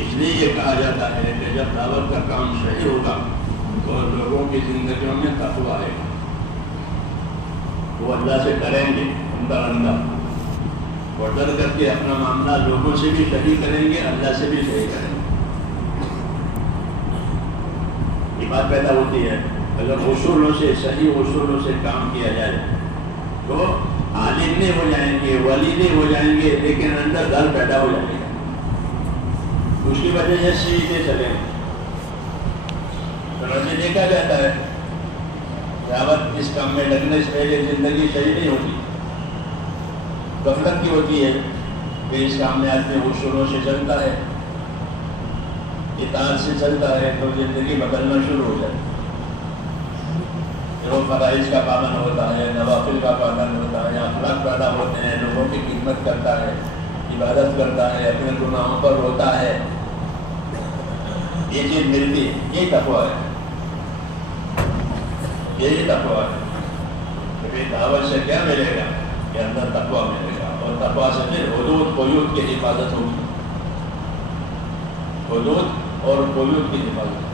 اس لیے یہ کہا جاتا ہے کہ جب دعوت کا کام صحیح ہوگا تو لوگوں کی زندگیوں میں تقویٰ آئے گا، وہ اللہ سے ڈریں گے اندر اندر، اور ڈر کر کے اپنا معاملہ لوگوں سے بھی صحیح کریں گے، اللہ سے بھی صحیح کریں گے۔ یہ بات پیدا ہوتی ہے اگر اصولوں سے، صحیح اصولوں سے کام کیا جائے تو عالم نہیں ہو جائیں گے، ولی نہیں ہو جائیں گے، لیکن اندر ڈر پیدا ہو جائے گا، اس کی وجہ سے سیدھے چلیں گے۔ تو دیکھا جاتا ہے دعوت اس کام میں لگنے سے پہلے زندگی صحیح نہیں ہوتی، غفلت کی ہوتی ہے، کہ اس کام میں آدمی اصولوں سے چلتا ہے، اطاعت سے چلتا ہے، تو زندگی بدلنا شروع ہو جاتی ہے۔ وہ فرائض کا پابند ہوتا ہے، نوافل کا پابند ہوتا ہے، اخلاق پیدا ہوتے ہیں، لوگوں کی خدمت کرتا ہے، عبادت کرتا ہے، اپنے گناہوں پر روتا ہے، یہ چیز ملتی ہے۔ یہی تقویٰ ہے، یہی تقویٰ ہے۔ کہ دعوت سے کیا ملے گا؟ کہ اندر تقویٰ ملے گا، اور تقویٰ سے پھر حدود قیود کی حفاظت ہوگی، حدود اور قیود کی حفاظت۔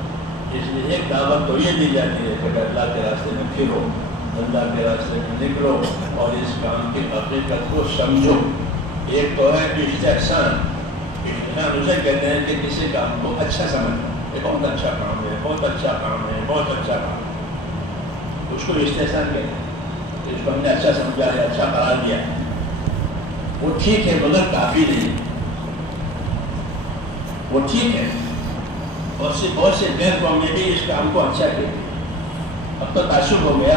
اس لیے ایک دعوت تو یہ دی جاتی ہے کہ اللہ کے راستے میں پھرو، اللہ کے راستے میں نکلو اور اس کام کی حقیقت کو سمجھو۔ ایک تو ہے استحسان، استحسان اسے کہتے ہیں کہ کسی کام کو اچھا سمجھنا، یہ بہت اچھا کام ہے، بہت اچھا کام ہے، بہت اچھا کام ہے، اس کو استحسان کہتے ہیں۔ اس کو ہم نے اچھا سمجھا ہے، اچھا قرار دیا، وہ ٹھیک ہے مگر کافی نہیں، وہ ٹھیک ہے، بہت سے غیر قومیں بھی اس کام کو اچھا کہتے ہیں۔ اب تو تعصب ہو گیا،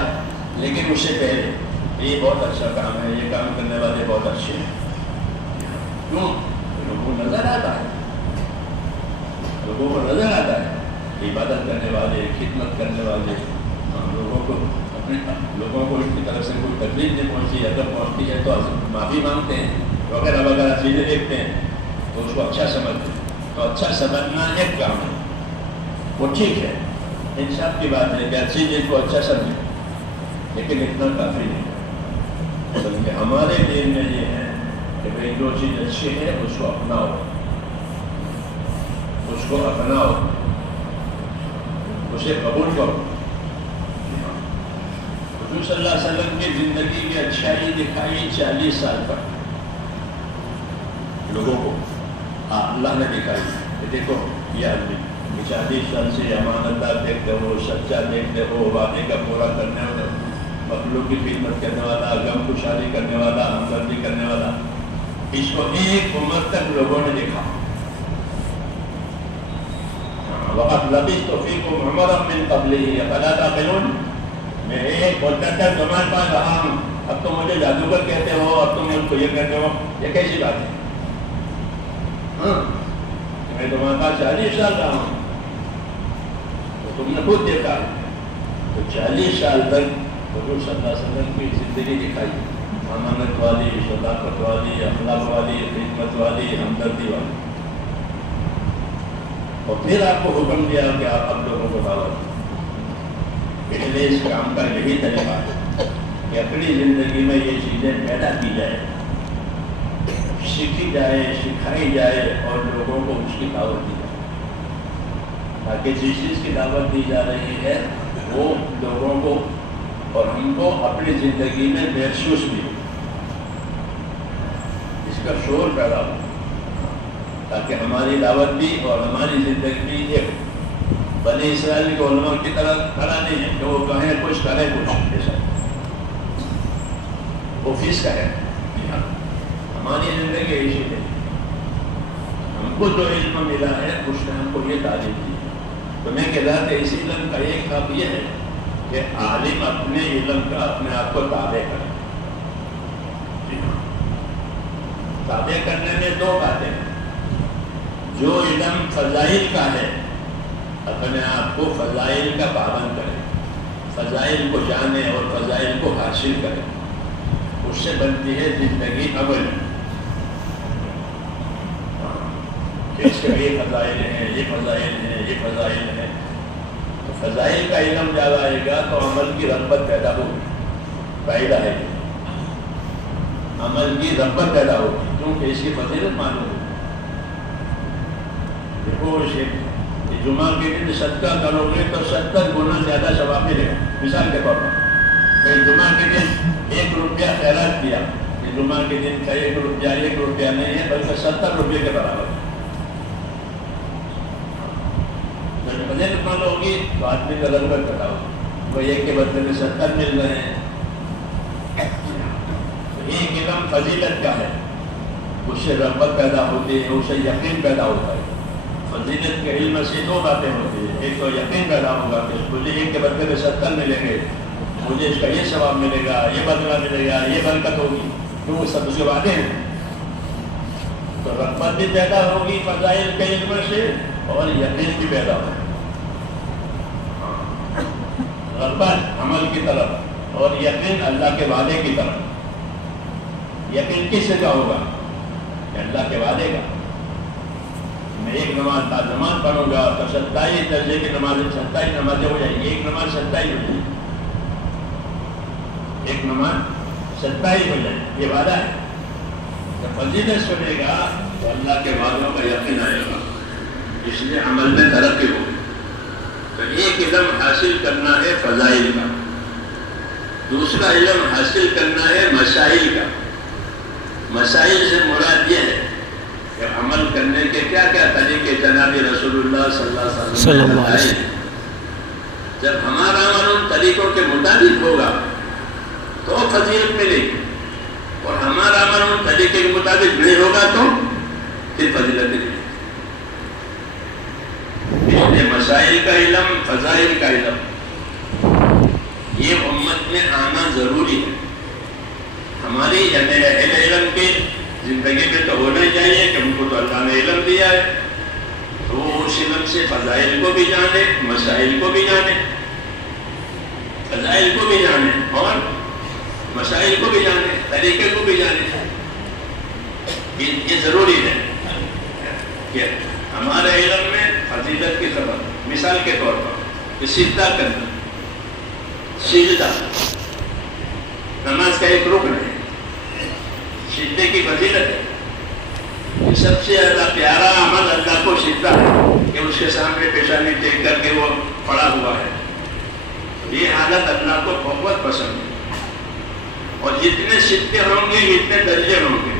لیکن اس سے پہلے یہ بہت اچھا کام ہے، یہ کام کرنے والے بہت اچھے ہیں۔ کیوں؟ لوگوں کو نظر آتا ہے، لوگوں کو نظر آتا ہے، عبادت کرنے والے، خدمت کرنے والے، لوگوں کو اپنے لوگوں کو اس کی طرف سے کوئی تکلیف نہیں پہنچی، اگر پہنچتی ہے تو معافی مانگتے ہیں، وغیرہ وغیرہ چیزیں دیکھتے ہیں تو اس کو اچھا سمجھتے ہیں. تو اچھا سمجھنا ایک کام ہے، وہ ٹھیک ہے، انصاف کی بات ہے کہ اچھی چیز کو اچھا سمجھیں، لیکن اتنا کافی نہیں ہے. بلکہ ہمارے دین میں یہ ہے کہ بھائی جو چیز اچھی ہے اس کو اپناؤ، اس کو اپناؤ، اسے قبول کرو. حضور صلی اللہ علیہ وسلم کی زندگی کی اچھائی دکھائی 40 سال تک لوگوں کو اللہ نے دکھائی کہ دیکھو یہ آدمی 40 سال سے امانت دار دیکھتے ہو، سچا دیکھتے ہو، وعدے کا پورا کرنے والا، مخلوق کی خدمت کرنے والا، غم خوشحالی کرنے والا، ہمدردی کرنے والا. اس کو ایک عمر تک لوگوں نے دیکھا. وقت لبثت فیکم عمرا من قبلہ افلا تعقلون، میں ایک مدت تک زمان پا رہا ہوں، اب تم مجھے جادوگر کہتے ہو، اب تم مجھ کو یہ کہتے ہو، یہ کیسی بات ہے؟ میں تمہارے پاس 40 سال رہا ہوں تو تم نے خود دیکھا. تو 40 سال تک حضور صلی اللہ علیہ وسلم کی زندگی دکھائی، امانت والی، صداقت والی، اخلاق والی، خدمت والی، ہمدردی والی. اور پھر آپ کو حکم دیا کہ آپ اب لوگوں کو دعوت. اس لیے اس کام کا یہی طریقہ ہے کہ اپنی زندگی میں یہ چیزیں پیدا کی جائے، سیکھی جائے، سکھائی جائے اور لوگوں کو اس کی دعوت دی جائے، تاکہ جس چیز کی دعوت دی جا رہی ہے وہ لوگوں کو اور ہم کو اپنی زندگی میں محسوس بھی ہو، اس کا شعور پیدا ہو، تاکہ ہماری دعوت بھی اور ہماری زندگی بھی ایک بنی اسرائیل کے علماء کی طرح کھڑا نہیں ہے کہ وہ کہیں کچھ کرے کچھ ایسا آفس کا ہے. ہماری زندگی ایسی ہے، ہم کو جو علم ملا ہے اس نے ہم کو یہ تعلیم دی. تو میں کہہ رہا تھا اس علم کا ایک حق یہ ہے کہ عالم اپنے علم کا اپنے آپ کو تابع کرے. تابع کرنے میں دو باتیں ہیں. جو علم فضائل کا ہے اپنے آپ کو فضائل کا پابند کرے، فضائل کو جانے اور فضائل کو حاصل کرے، اس سے بنتی ہے زندگی عمل. اس کے یہ فضائل ہیں، یہ فضائل ہیں، یہ فضائل ہیں. تو فضائل کا علم جب آئے گا تو عمل کی رغبت پیدا ہوگی. فائدہ ہے عمل کی رغبت پیدا ہوگی کیونکہ اس کی فضیلت معلوم ہوگی. دیکھو جمعہ کے دن صدقہ کرو گے تو 70 گنا زیادہ ثواب ملے گا. مثال کے طور پر بھائی جمعہ کے دن 1 روپیہ خیرات کیا، جمعہ کے دن کا 1 روپیہ نہیں ہے بلکہ 70 روپئے کے برابر. جب فضیلت مند ہوگی تو آدمی کا رغبت پیدا ہوگی، وہ ایک کے بدلے میں 70 مل رہے ہیں. ایک علم فضیلت کا ہے، اس سے رغبت پیدا ہوتی ہے، اس سے یقین پیدا ہوتا ہے. فضیلت کے علم سے دو باتیں ہوتی ہیں. ایک تو یقین پیدا ہوگا کہ مجھے ایک کے بدلے میں 70 ملیں گے، مجھے اس کا یہ ثواب ملے گا، یہ بدلہ ملے گا، یہ برکت ہوگی، تو وہ سب اس کے وعدے ہیں. تو رغبت بھی پیدا ہوگی فضائل کے علم سے اور یقین بھی پیدا ہوگا. رغبت عمل کی طرف اور یقین اللہ کے وعدے کی طرف. یقین کس سے کا ہوگا؟ کہ اللہ کے وعدے کا. میں ایک نماز نماز پڑھوں گا تو 27 درجے کی نمازیں 27 نمازیں ہو جائیں گی. ایک نماز 27 ہو جائے گی، ایک نماز 27 ہو جائے گی. یہ وعدہ ہے. جب فضیلت سنے گا تو اللہ کے وعدوں کا یقین آئے گا، اس لیے عمل میں ترقی ہوگی. تو ایک علم حاصل کرنا ہے فضائل کا، دوسرا علم حاصل کرنا ہے مسائل کا. مسائل سے مراد یہ ہے کہ عمل کرنے کے کیا کیا طریقے جناب رسول اللہ صلی اللہ علیہ وسلم نے بتائے. جب ہمارا عمل ان طریقوں کے مطابق ہوگا تو فضیلت ملے گی، اور ہمارا عمل ان طریقے کے مطابق نہیں ہوگا تو پھر فضیلت ملے گی. اس لیے مسائل کا علم، فضائل کا علم یہ امت میں آنا ضروری ہے. ہماری اہل علم کی زندگی میں تو ہونا ہی چاہیے کہ ان کو تو اللہ نے علم دیا ہے، تو وہ اس علم سے فضائل کو بھی جانے، مسائل کو بھی جانے. فضائل کو بھی جانے اور مسائل کو بھی جانے، طریقے کو بھی جانے. یہ ضروری ہے کہ ہمارے علم میں فضیلت کی خبر. مثال کے طور پر سجدہ کرنا، سجدہ نماز کا ایک رکن ہے، سجدے کی فضیلت ہے. یہ سب سے زیادہ پیارا عمل اللہ کو سجدہ ہے کہ اس کے سامنے پیشانی ٹیک کر کے وہ پڑا ہوا ہے. یہ حالت اللہ کو بہت پسند ہے. اور جتنے سجدے ہوں گے اتنے درجے ہوں گے،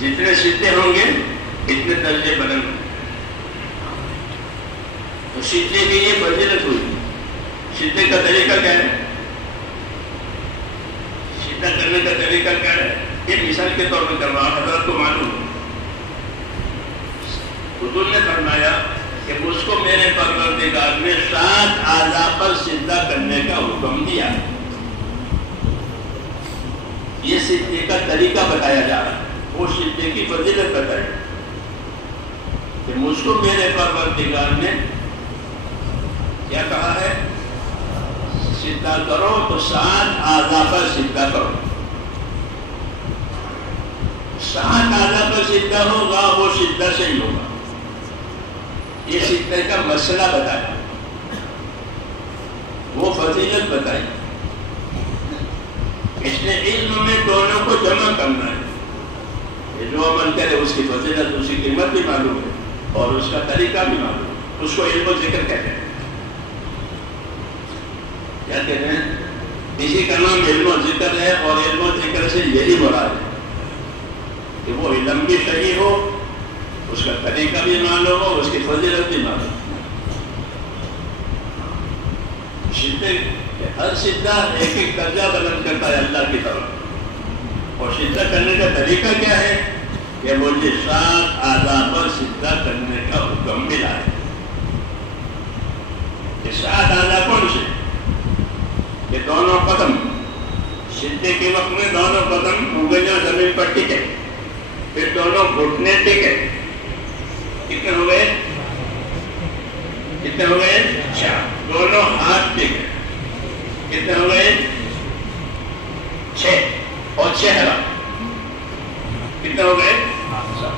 جتنے سجدے ہوں گے اتنے درجے بلند ہوں گے. تو سجدے کی یہ فضیلت ہوئی. سجدے کا طریقہ کیا ہے؟ سجدہ کرنے کا طریقہ کیا ہے؟ یہ مثال کے طور پر کر رہا ہوں، حضرت کو معلوم. حضور نے فرمایا کہ مجھ کو میرے پروردگار نے 7 اعضاء پر سجدہ کرنے کا حکم دیا. یہ سجدے کا طریقہ بتایا جا رہا ہے، وہ سجدے کی فضیلت بتائی کہ مجھ کو میرے پروردگار نے کیا کہا ہے؟ سجدہ کرو تو 7 اعضاء پر سجدہ کرو. 7 اعضاء پر سجدہ ہوگا وہ سجدہ صحیح ہوگا. یہ سجدے کا مسئلہ بتایا، وہ فضیلت بتائی. اس نے علم میں دونوں کو جمع کرنا ہے. یہ جو عمل کرے اس کی فضیلت، اس کی قیمت بھی معلوم ہے اور اس کا طریقہ بھی معلوم ہے. اس کو علم و ذکر کہتے ہیں. کیا کہتے ہیں؟ اسی کا نام علم و ذکر ہے. اور علم و ذکر سے یہی مراد ہے کہ وہ علم بھی صحیح ہو، اس کا طریقہ بھی معلوم ہو، اس کی فضیلت بھی معلوم ہو. ہر سجدہ ایک ایک درجہ بلند کرتا ہے اللہ کی طرف. اور سجدہ کرنے کا طریقہ کیا ہے؟ کہ مجھے 7 اعضاء پر سجدہ کرنے کا حکم ملا ہے. یہ 7 اعضاء کون سے؟ کہ دونوں قدم سجدے کے وقت میں دونوں قدم انگلیاں زمین پر ٹکے، پھر دونوں گھٹنے ٹکے. کتنے ہو گئے؟ کتنے ہو گئے؟ 4. دونوں ہاتھ ٹکے. کتنے ہو گئے؟ 6. اور چہرہ کتنے ہو گئے؟ 7.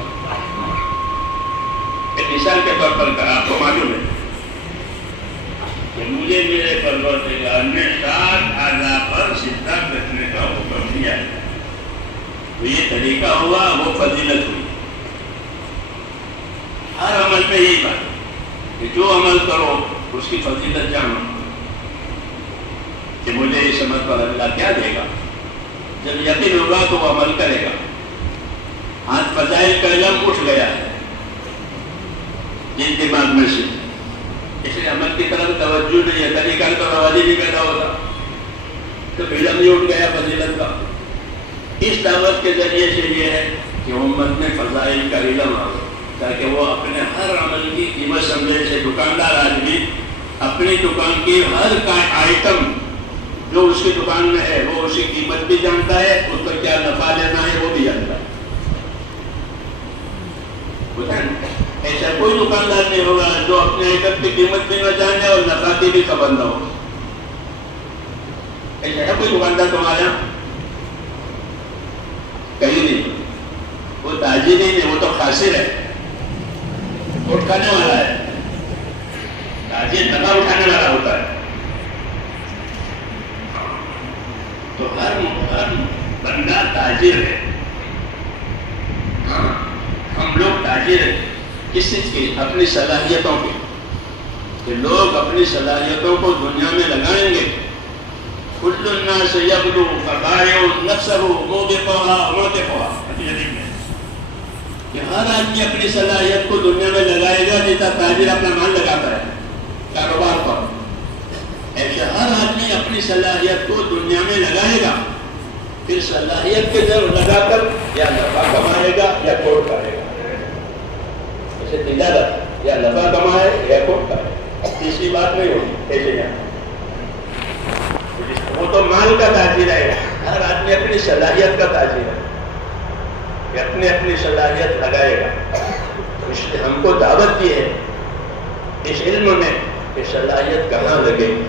ایک مثال کے طور پر کہا، آپ کو معلوم ہے کہ مجھے میرے پروردگار نے 7 اعضاء پر سجدہ کرنے کا حکم دیا ہے. تو یہ طریقہ ہوا، وہ فضیلت ہوئی. ہر عمل میں یہی بات کہ جو عمل کرو اس کی فضیلت جانو کہ مجھے اس عمل پر اللہ کیا دے گا. جب یقین ہوگا تو وہ عمل کرے گا. آج فضائل کا علم اٹھ گیا ہے جن دماغ میں سے، اس لیے عمل کی طرف توجہ نہیں ہے. طریقہ تو رواجی نہیں پیدا ہوتا تو علم ہی اٹھ گیا فضیلت کا. اس دعوت کے ذریعے سے یہ ہے کہ امت میں فضائل کا علم آ تاکہ وہ اپنے ہر عمل کی قیمت سمجھے. سے دکاندار آدمی اپنی دکان کی ہر آئٹم جو اس کی دکان میں ہے وہ اس کی قیمت بھی جانتا ہے، اس کو کیا نفع لینا ہے وہ بھی جانتا ہے. ایسا کوئی دکاندار نہیں ہوگا جو اپنے آئٹم کی قیمت بھی نہ جانے اور نفع کی بھی خبر نہ ہو. ایسا ہے کوئی دکاندار تمہارا؟ کہیں نہیں. وہ تاجر نہیں ہے، وہ تو خاسر ہے، اٹھانے والا ہے. تاجر نفع اٹھانے والا ہوتا ہے. تو ہر بندہ تاجر ہے. ہم لوگ تاجر ہیں کس چیز کی؟ اپنی صلاحیتوں کی. کہ لوگ اپنی صلاحیتوں کو دنیا میں لگائیں گے. کل الناس یبدو فبائع نفسہ موبقها وموتقها. کہ ہر آدمی اپنی صلاحیت کو دنیا میں لگائے گا جیسا تاجر اپنا مال لگاتا ہے کاروبار پر. ایسے ہر آدمی اپنی صلاحیت کو دنیا میں لگائے گا، پھر صلاحیت کے ذریعے لگا کر یا نفع کمائے گا یا کھوٹ کرے گا. ایسے تجارت یا نفع کمائے یا کھوٹ کرے گا، تیسری بات نہیں ہوگی. ایسے جانا وہ تو مال کا تاجر ہے. ہر آدمی اپنی صلاحیت کا تاجر ہے کہ اپنی اپنی صلاحیت لگائے گا. اس لیے ہم کو دعوت دی ہے اس علم میں کہ صلاحیت کہاں لگے گی،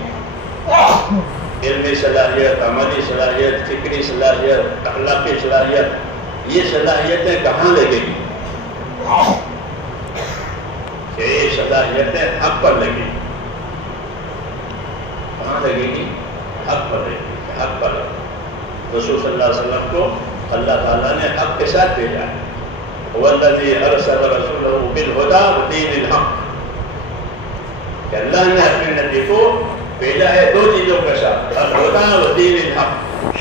علمی صلاحیت، عملی صلاحیت، فکری صلاحیت، اخلاقی صلاحیت، یہ صلاحیتیں کہاں لگے گی؟ کہ یہ صلاحیتیں حق پر لگے گی. کہاں لگے گی؟ حق پر لگے گی. حق پر رسول صلی اللہ علیہ وسلم کو اللہ تعالیٰ نے حق کے ساتھ بھیجا ہے. وَالَّذِي أَرْسَلَ رَسُولَهُ بِالْهُدَى وَدِينِ الْحَقِّ، کہ اللہ نے اپنے نبی کو بھیجا ہے دو چیزوں کے ساتھ، الہدیٰ و دین الحق،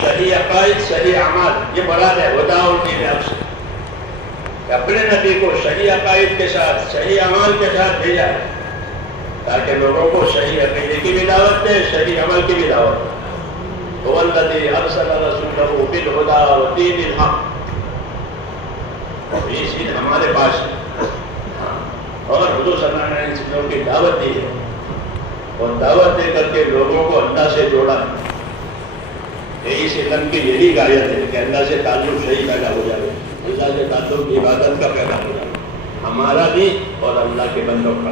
صحیح عقائد صحیح اعمال. یہ مراد ہے ہدیٰ اور دین الحق سے، کہ اپنے نبی کو صحیح عقائد کے ساتھ صحیح اعمال کے ساتھ بھیجا ہے تاکہ لوگوں کو صحیح عقیدے کی بھی دعوت دے، صحیح عمل کی بھی دعوت دے. وَالَّذِي أَرْسَلَ رَسُولَهُ بِالْهُدَى وَدِينِ الْحَقِّ، یہ چیز ہمارے پاس ہے. اور حضور صلی اللہ علیہ وسلم نے ان چیزوں کی دعوت دی ہے اور دعوت دے کر کے لوگوں کو اللہ سے جوڑا ہے. اس علم کی یہی غایت ہے کہ اللہ سے تعلق صحیح پیدا ہو جائے، اللہ سے تعلق عبادت کا پیدا ہو جائے، ہمارا بھی اور اللہ کے بندوں کا.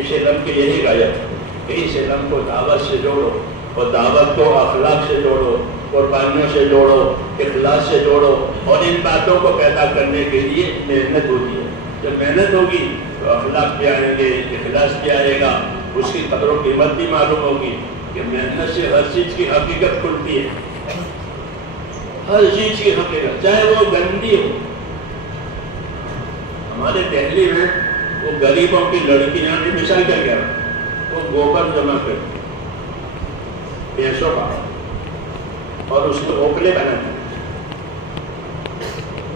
اس علم کی یہی غایت ہے کہ اس علم کو دعوت سے جوڑو اور دعوت کو اخلاق سے جوڑو، قربانیوں سے جوڑو، اخلاص سے جوڑو. اور ان باتوں کو پیدا کرنے کے لیے محنت ہوتی ہے. جب محنت ہوگی تو اخلاق بھی آئیں گے، اخلاص بھی آئے گا، اس کی قدر و قیمت بھی معلوم ہوگی کہ محنت سے ہر چیز کی حقیقت کھلتی ہے. ہر چیز کی حقیقت چاہے وہ گندی ہو. ہمارے دہلی میں وہ غریبوں کی لڑکیاں نے مثال کر گیا، وہ گوبر جمع کرتی پیسوں کا اور اس کو اوپلے بناتی،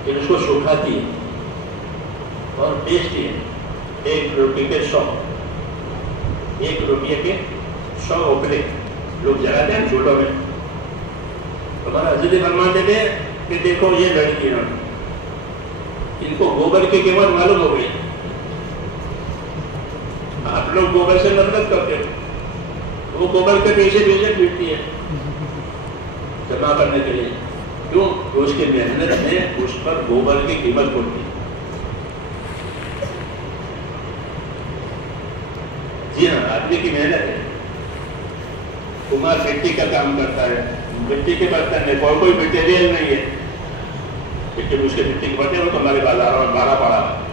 پھر اس کو سکھاتی ہے اور بیچتی ہے. 1 روپے کے 100، 1 روپیے کے 100 اوپلے لوگ جلاتے ہیں جھولوں میں. ہمارا حضرت فرماتے تھے کہ دیکھو یہ لڑکیاں، ان کو گوبر کی قیمت معلوم ہو گئی. آپ لوگ گوبر سے نفرت کرتے ہو، وہ گوبر کے پیچھے پھرتی ہے جمع کرنے کے لیے. کیوں؟ کہ اس کی محنت میں اس پر گوبر کی قیمت پڑتی ہے. جی ہاں، آدمی کی محنت ہے. کمار مٹی کا کام کرتا ہے، مٹی کے برتن میں کوئی مٹیریل نہیں ہے، لیکن اس کے مٹی کے برتن وہ تو ہمارے بازاروں میں 12 پڑا ہے.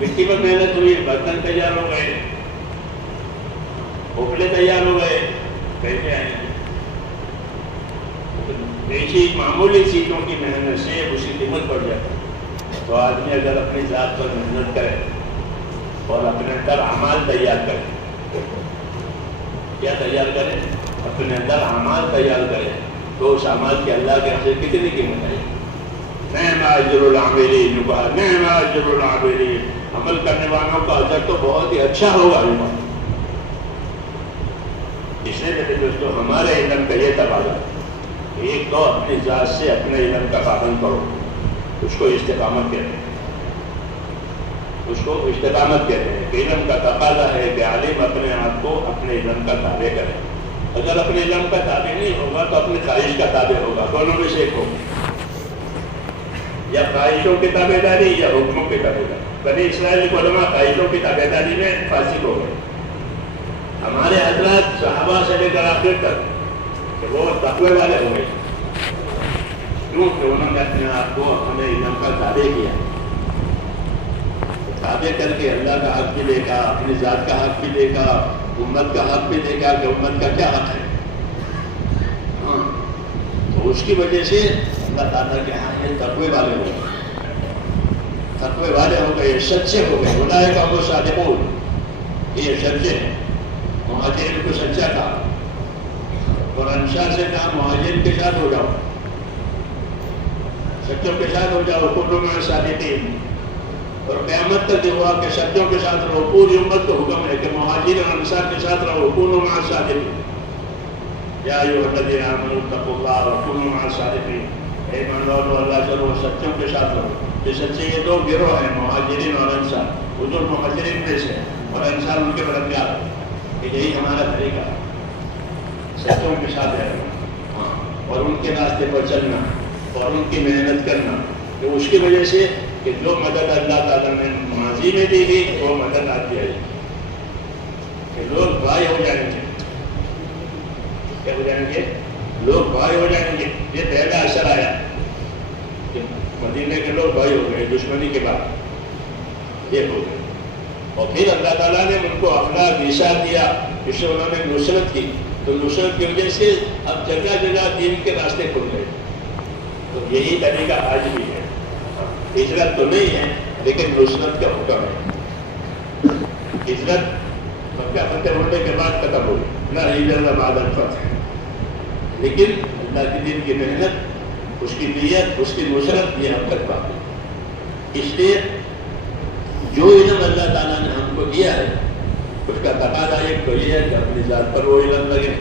مٹی پر محنت ہوئی، برتن تیار ہو گئے، اوپلے تیار ہو گئے، پیسے آئیں گے. ایسی معمولی چیزوں کی محنت سے اس کی قیمت بڑھ جاتی ہے. تو آدمی اگر اپنی ذات پر محنت کرے اور اپنے اندر اعمال تیار کرے، کیا تیار کرے؟ اپنے اندر اعمال تیار کرے، تو اس اعمال کی اللہ کے حضرت کتنی قیمت ہے. نعم اجر العاملین، نعم اجر العاملین، عمل کرنے والوں کا اجر تو بہت ہی اچھا ہوگا. اس لیے میرے دوستوں، ہمارے علم کا یہ تقاضا ہے، ایک تو اپنی ذات سے اپنے علم کا پابند کرو، اس کو استقامت کہتے ہیں. اس کو استقامت کہتے ہیں کہ علم کا تقاضا ہے کہ عالم اپنے آپ کو اپنے علم کا تابع کرے. اگر اپنے علم کا تابع نہیں ہوگا تو اپنی خواہش کا تابع ہوگا. دونوں میں سے ایک ہوگا، یا خواہشوں کی تابع داری یا حکموں کی تابع داری. بنی اسرائیل کے علماء خواہشوں کی تابع داری میں فاسق ہو گئے. ہمارے حضرات صحابہ سے لے کر آخر تک کہ وہ تقوی والے ہو گئے. کیوں؟ کہ انہوں نے اپنے آپ کو اپنے علم کا تابع کیا. تابع کر کے اللہ کا حق بھی دیکھا، اپنی ذات کا حق بھی دیکھا، امت کا حق بھی دیکھا کہ امت کا کیا حق ہے. ہاں، تو اس کی وجہ سے اللہ تعالیٰ کے ہاں یہ تقوی والے ہو گئے، تقوی والے ہو گئے، سچے ہو گئے. اولئک هم الصادقون، یہ سچے ہیں. مہاجرین کو سچا کہا اور انصار سے کہا مہاجرین کے ساتھ ہو جاؤ، سچوں کے ساتھ ہو جاؤ. کل مع الصادقین. اور قیامت تک یہ ہوا کہ سچوں کے ساتھ رہو. پوری امت کو حکم ہے کہ مہاجر اور انصار کے ساتھ رہو. کونوا مع الصادقین. یا ایھا الذین آمنوا اتقوا اللہ وکونوا مع الصادقین. اے ایمان والو، اللہ سے رہو، سچوں کے ساتھ رہو. یہ سچے یہ دو گروہ ہیں، مہاجرین اور انصار. حضور مہاجرین میں سے اور انصار ان کے مددگار. یہی ہمارا طریقہ ہے، سچوں کے ساتھ رہنا اور ان کے راستے پر چلنا اور ان کی محنت کرنا. تو اس کی وجہ سے کہ جو مدد اللہ تعالیٰ نے ماضی میں دی گئی وہ مدد آتی ہے. کہ لوگ بھائی ہو جائیں گے. کیا ہو جائیں گے؟ لوگ بھائی ہو جائیں گے. یہ پہلا اثر آیا کہ مدینے کے لوگ بھائی ہو گئے دشمنی کے بعد. یہ ہو گئے. اور پھر اللہ تعالیٰ نے ان کو اخلاق ارشاد دیا، اس سے انہوں نے نصرت کی. تو نصرت کی وجہ سے اب جگہ جگہ دین کے راستے کھل گئے. تو یہی طریقہ آج بھی ہے. ہجرت تو نہیں ہے لیکن نصرت کا حکم ہے. ہجرت مکہ فتح ہونے کے بعد ختم ہوئی، نہ ہجرت بعد الفتح. لیکن اللہ کے دین کی محنت، اس کی نیت، اس کی نصرت یہ اب تک باقی. اس لیے جو علم اللہ تعالیٰ نے ہم کو دیا ہے اس کا تقاضا ایک تو یہ ہے کہ اپنی ذات پر وہ علم لگے،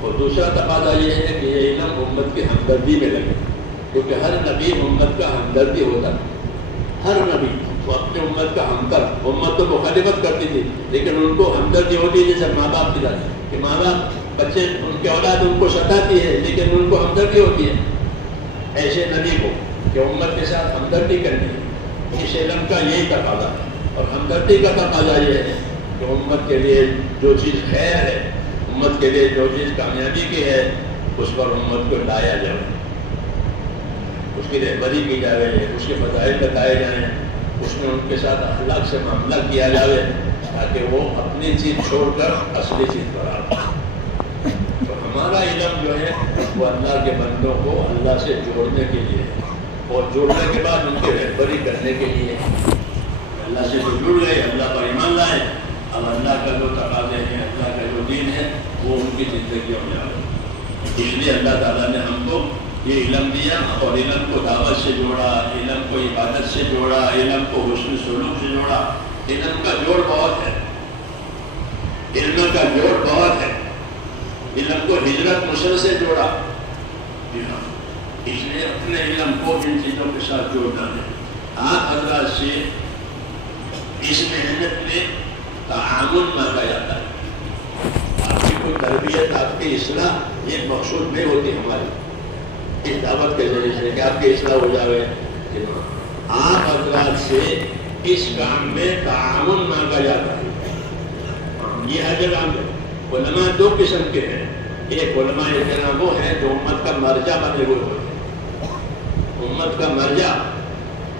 اور دوسرا تقاضا یہ ہے کہ یہ علم امت کی ہمدردی میں لگے. کیونکہ ہر نبی امت کا ہمدردی ہوتا ہے. ہر نبی وہ اپنے امت کا ہمدرد. امت تو مخالفت کرتی تھی لیکن ان کو ہمدردی ہوتی ہے، جیسے ماں باپ کی ذات کہ ماں باپ بچے ان کے اولاد ان کو ستاتی ہے لیکن ان کو ہمدردی ہوتی ہے. ایسے نبی کو کہ امت کے ساتھ ہمدردی کرنی ہے. اس علم کا یہی تقاضا ہے. اور ہمدردی کا تقاضا یہ ہے کہ امت کے لیے جو چیز خیر ہے، امت کے لیے جو چیز کامیابی کی ہے، اس پر امت کو لایا جائے، اس کی رہبری کی جائے، اس کے فضائل بتائے جائیں، اس میں ان کے ساتھ اخلاق سے معاملہ کیا جائے تاکہ وہ اپنی چیز چھوڑ کر اصلی چیز پر آئے. تو ہمارا علم جو ہے وہ اللہ کے بندوں کو اللہ سے جوڑنے کے لیے اور جوڑنے کے بعد ان کی رہبری کرنے کے لیے. اللہ سے جو جڑ گئے، اللہ پر ایمان لائے، اب اللہ کا جو تقاضے ہیں، اللہ کا جو دین ہے وہ ان کی زندگیوں میں آئے. اس لیے اللہ تعالیٰ نے ہم کو یہ علم دیا اور علم کو دعوت سے جوڑا، علم کو عبادت سے جوڑا، علم کو حسن سلوک سے جوڑا. علم کا جوڑ بہت ہے، علم کا جوڑ بہت ہے. علم کو ہجرت نصرت سے جوڑا. اس لیے اپنے علم کو ان چیزوں کے ساتھ جوڑنا ہے. آپ حضرات سے اس محنت میں تعاون مانگا جاتا ہے. آپ کی کوئی تربیت، آپ کی اصلاح یہ مقصود نہیں ہوتی ہماری اس دعوت کے ذریعے سے کہ آپ کی اصلاح ہو جائے. آپ حضرات سے اس کام میں تعاون مانگا جاتا ہے. یہ ہر جگہ میں علماء دو قسم کے ہیں. ایک علماء کرام وہ ہیں جو امت کا مرجع بنے ہوئے ہوتے ہیں. امت کا مرجع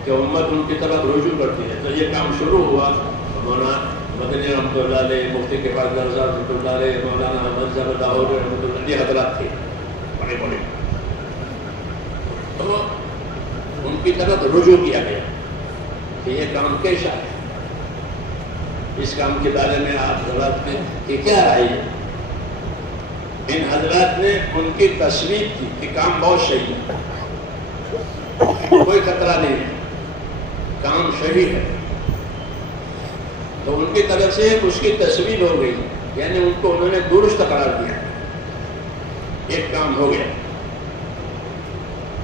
کہ امت ان کی طرف رجوع کرتی ہے. تو یہ کام شروع ہوا. مولانا مدنی رحمۃ اللہ علیہ، مفتی کے پاس درزا رحمۃ اللہ علیہ، مولانا احمد صاحب لاہور رحمۃ اللہ علیہ حضرات تھے بڑے بڑے. تو ان کی طرف رجوع کیا گیا کہ یہ کام کیسا ہے، اس کام کے بارے میں آپ حضرات میں کہ کیا رائے ہے. ان حضرات نے ان کی تصویر کی کہ کام بہت صحیح ہے، کوئی خطرہ نہیں ہے، کام صحیح ہے. تو ان کی طرف سے اس کی تصویر ہو گئی، یعنی ان کو انہوں نے درست قرار دیا. ایک کام ہو گیا،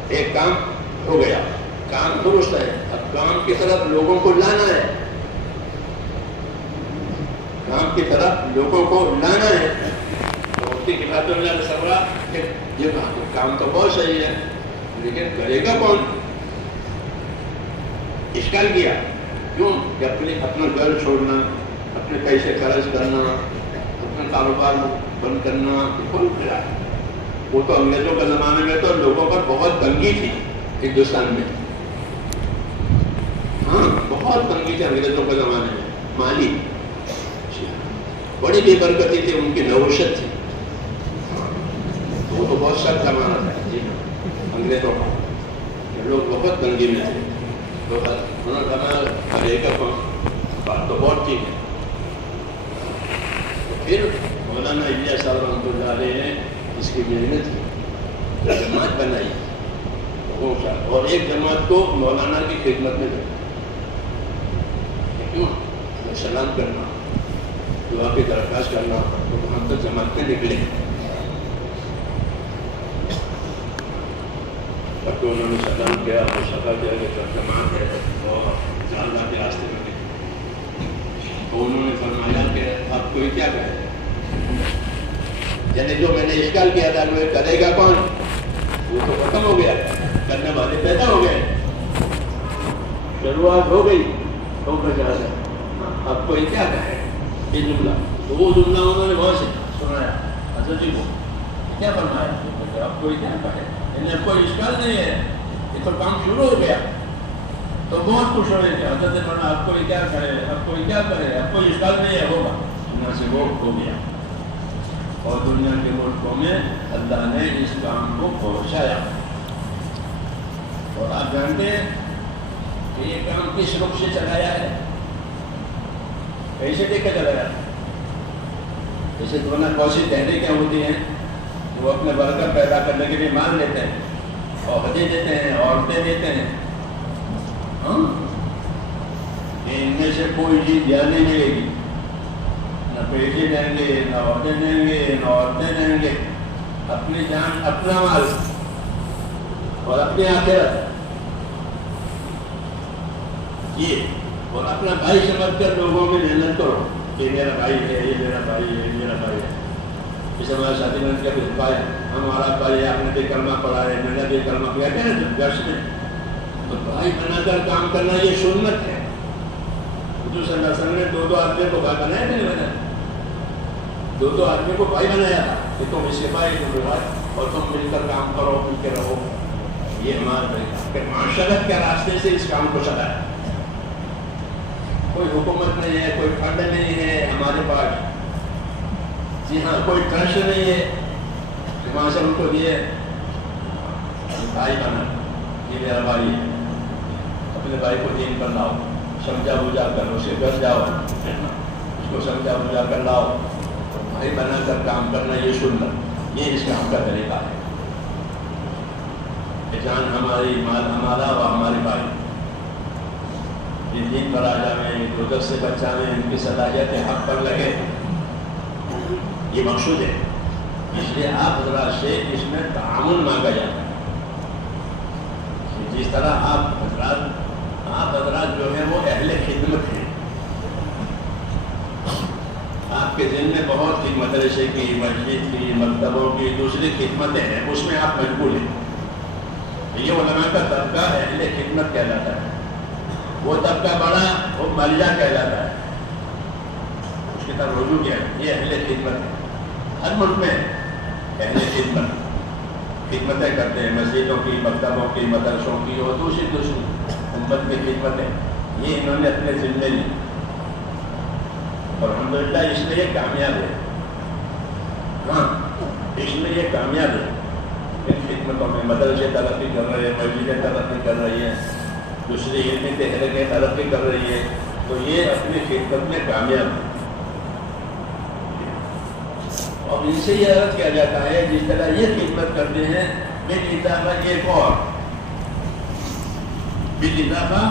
ایک کام ہو گیا، کام درست ہے. اب کام کی طرف لوگوں کو لانا ہے، کام کی طرف لوگوں کو لانا ہے. تو مفتی کفایت اللہ علیہ صبرا کہ یہ کام تو بہت صحیح ہے لیکن کرے گا کون؟ اشکال کیا. کیوں کہ اپنا گھر چھوڑنا، اپنے پیسے خرچ کرنا، اپنا کاروبار بند کرنا کون کرا. وہ تو انگریزوں کے زمانے میں تو لوگوں پر بہت تنگی تھی ہندوستان میں. ہاں بہت تنگی تھی انگریزوں کے زمانے میں. مالی بڑی بے برکتی تھی، ان کی نوشت تھی. وہ تو بہت سخت زمانہ تھا جی انگریزوں کا. لوگ بہت تنگی میں تھے. انہوں نے کہا کرے گا بات تو بہت ٹھیک ہے. پھر مولانا الیاس صاحب رحمۃ اللہ علیہ نے اس کی محنت کی، جماعت بنائی اور ایک جماعت کو مولانا کی خدمت میں دیا. کیوں؟ سلام کرنا، دعا کی درخواست کرنا. تو ہم تو جماعت میں نکلے تو انہوں نے سلام کیا اور شفا کیا کہ جماعت ہے اور اللہ کے راستے میں گئے. تو انہوں نے فرمایا کہ آپ کو یہ کیا کہے، یعنی جو میں نے اشکال کیا تھا وہ کرے گا کون، وہ تو ختم ہو گیا، کرنے والے پیدا ہو گئے، شروعات ہو گئی. تو آپ کو یہ کیا کہے، یہ جملہ تو وہ جملہ انہوں نے بہت سنایا حضرت جی کو کیا فرمایا کہ اب کوئی کیا کرے، یعنی اب کوئی اشکال نہیں ہے، یہ تو کام شروع ہو گیا. تو بہت خوش ہوئے کہ حضرت نے فرمایا اب کوئی کیا کرے، اب کوئی کیا کرے، اب کوئی اشکال نہیں ہے، ہوگا. دنیا سے وہ ہو گیا اور دنیا کے ملکوں میں اللہ نے اس کام کو پہنچایا. اور آپ جانتے ہیں کہ یہ کام کس رخ سے چلایا ہے، کیسے دیکھ کے چلایا ہے. جیسے دونوں بہت سی تحریکیں ہوتی ہیں، وہ اپنے برکت پیدا کرنے کے لیے مان لیتے ہیں، عہدے دیتے ہیں، عورتیں دیتے ہیں. ہاں ان میں سے کوئی چیز دھیان نہیں ملے گی، نہ پیسے دیں گے، نہ عہدے دیں گے، نہ عورتیں دیں گے. اپنی جان، اپنا مال اور اپنی آخرت، یہ اور اپنا بھائی سمجھ کر لوگوں میں محنت کرو کہ میرا بھائی ہے، یہ میرا بھائی ہے، میرا بھائی ہے. جیسے ہمارے ساتھی نے کیا پایا، ہمارا بھائی ہے، آپ نے بھی کلمہ پڑھا ہے، میں نے بھی کلمہ کیا کہ درس میں. تو بھائی بنا کر کام کرنا یہ سنت ہے. حضور صلی اللہ علیہ وسلم نے دو آدمی کو بھائی بنایا کہ نہیں بنایا؟ دو آدمی کو بھائی بنایا تھا کہ تم اس کے بھائی تم بھائی اور تم مل کر کام کرو، مل کے رہو. یہ ہمارا طریقہ کہ معاشرت کے راستے سے اس کام کو چلایا. کوئی حکومت نہیں ہے، کوئی فنڈ نہیں ہے ہمارے پاس. جی ہاں، کوئی ٹرسٹ نہیں ہے کہ وہاں سے ان کو دیے بھائی بنا، یہ میرا بھائی ہے. اپنے بھائی کو دین پر لاؤ، سمجھا بجھا کر اسے گھر جاؤ، اس کو سمجھا بجھا کر لاؤ، بھائی بنا کر کام کرنا یہ سنت، یہ اس کام کا طریقہ ہے. جان ہماری، مال ہمارا اور ہمارے بھائی یہ دین پر آ جائیں، غربت سے بچانے، ان کی صلاحیت حق پر لگے، یہ مقصود ہے. اس لیے آپ حضرات سے اس میں تعاون مانگا جاتا ہے. جس طرح آپ حضرات جو ہیں وہ اہل خدمت ہیں، آپ کے ذہن میں بہت سی مدرسے کی، مسجد کی، مکتبوں کی دوسری خدمتیں ہیں، اس میں آپ مشغول ہیں. یہ علماء کا طبقہ اہل خدمت کہلاتا ہے. وہ طبقہ بڑا وہ ملجا کہلاتا ہے، اس کی طرف رجوع کیا ہے. یہ اہل خدمت ہے. ہر ملک میں اہل خدمتیں کرتے ہیں، مسجدوں کی، مکتبوں کی، مدرسوں کی اور دوسری امت کی خدمتیں. یہ انہوں نے اپنے ذمے لی اور الحمدللہ اس میں یہ کامیاب ہے. ہاں اس میں یہ کامیاب ہے. ان خدمتوں میں مدرسے ترقی کر رہے ہیں، مسجدیں ترقی کر رہی ہیں، دوسری علمی تحریکیں ترقی کر رہی ہے. تو یہ اپنی خدمت میں کامیاب ہے. اور ان سے یہ عرض کیا جاتا ہے جس طرح یہ خدمت کرتے ہیں بالاضافہ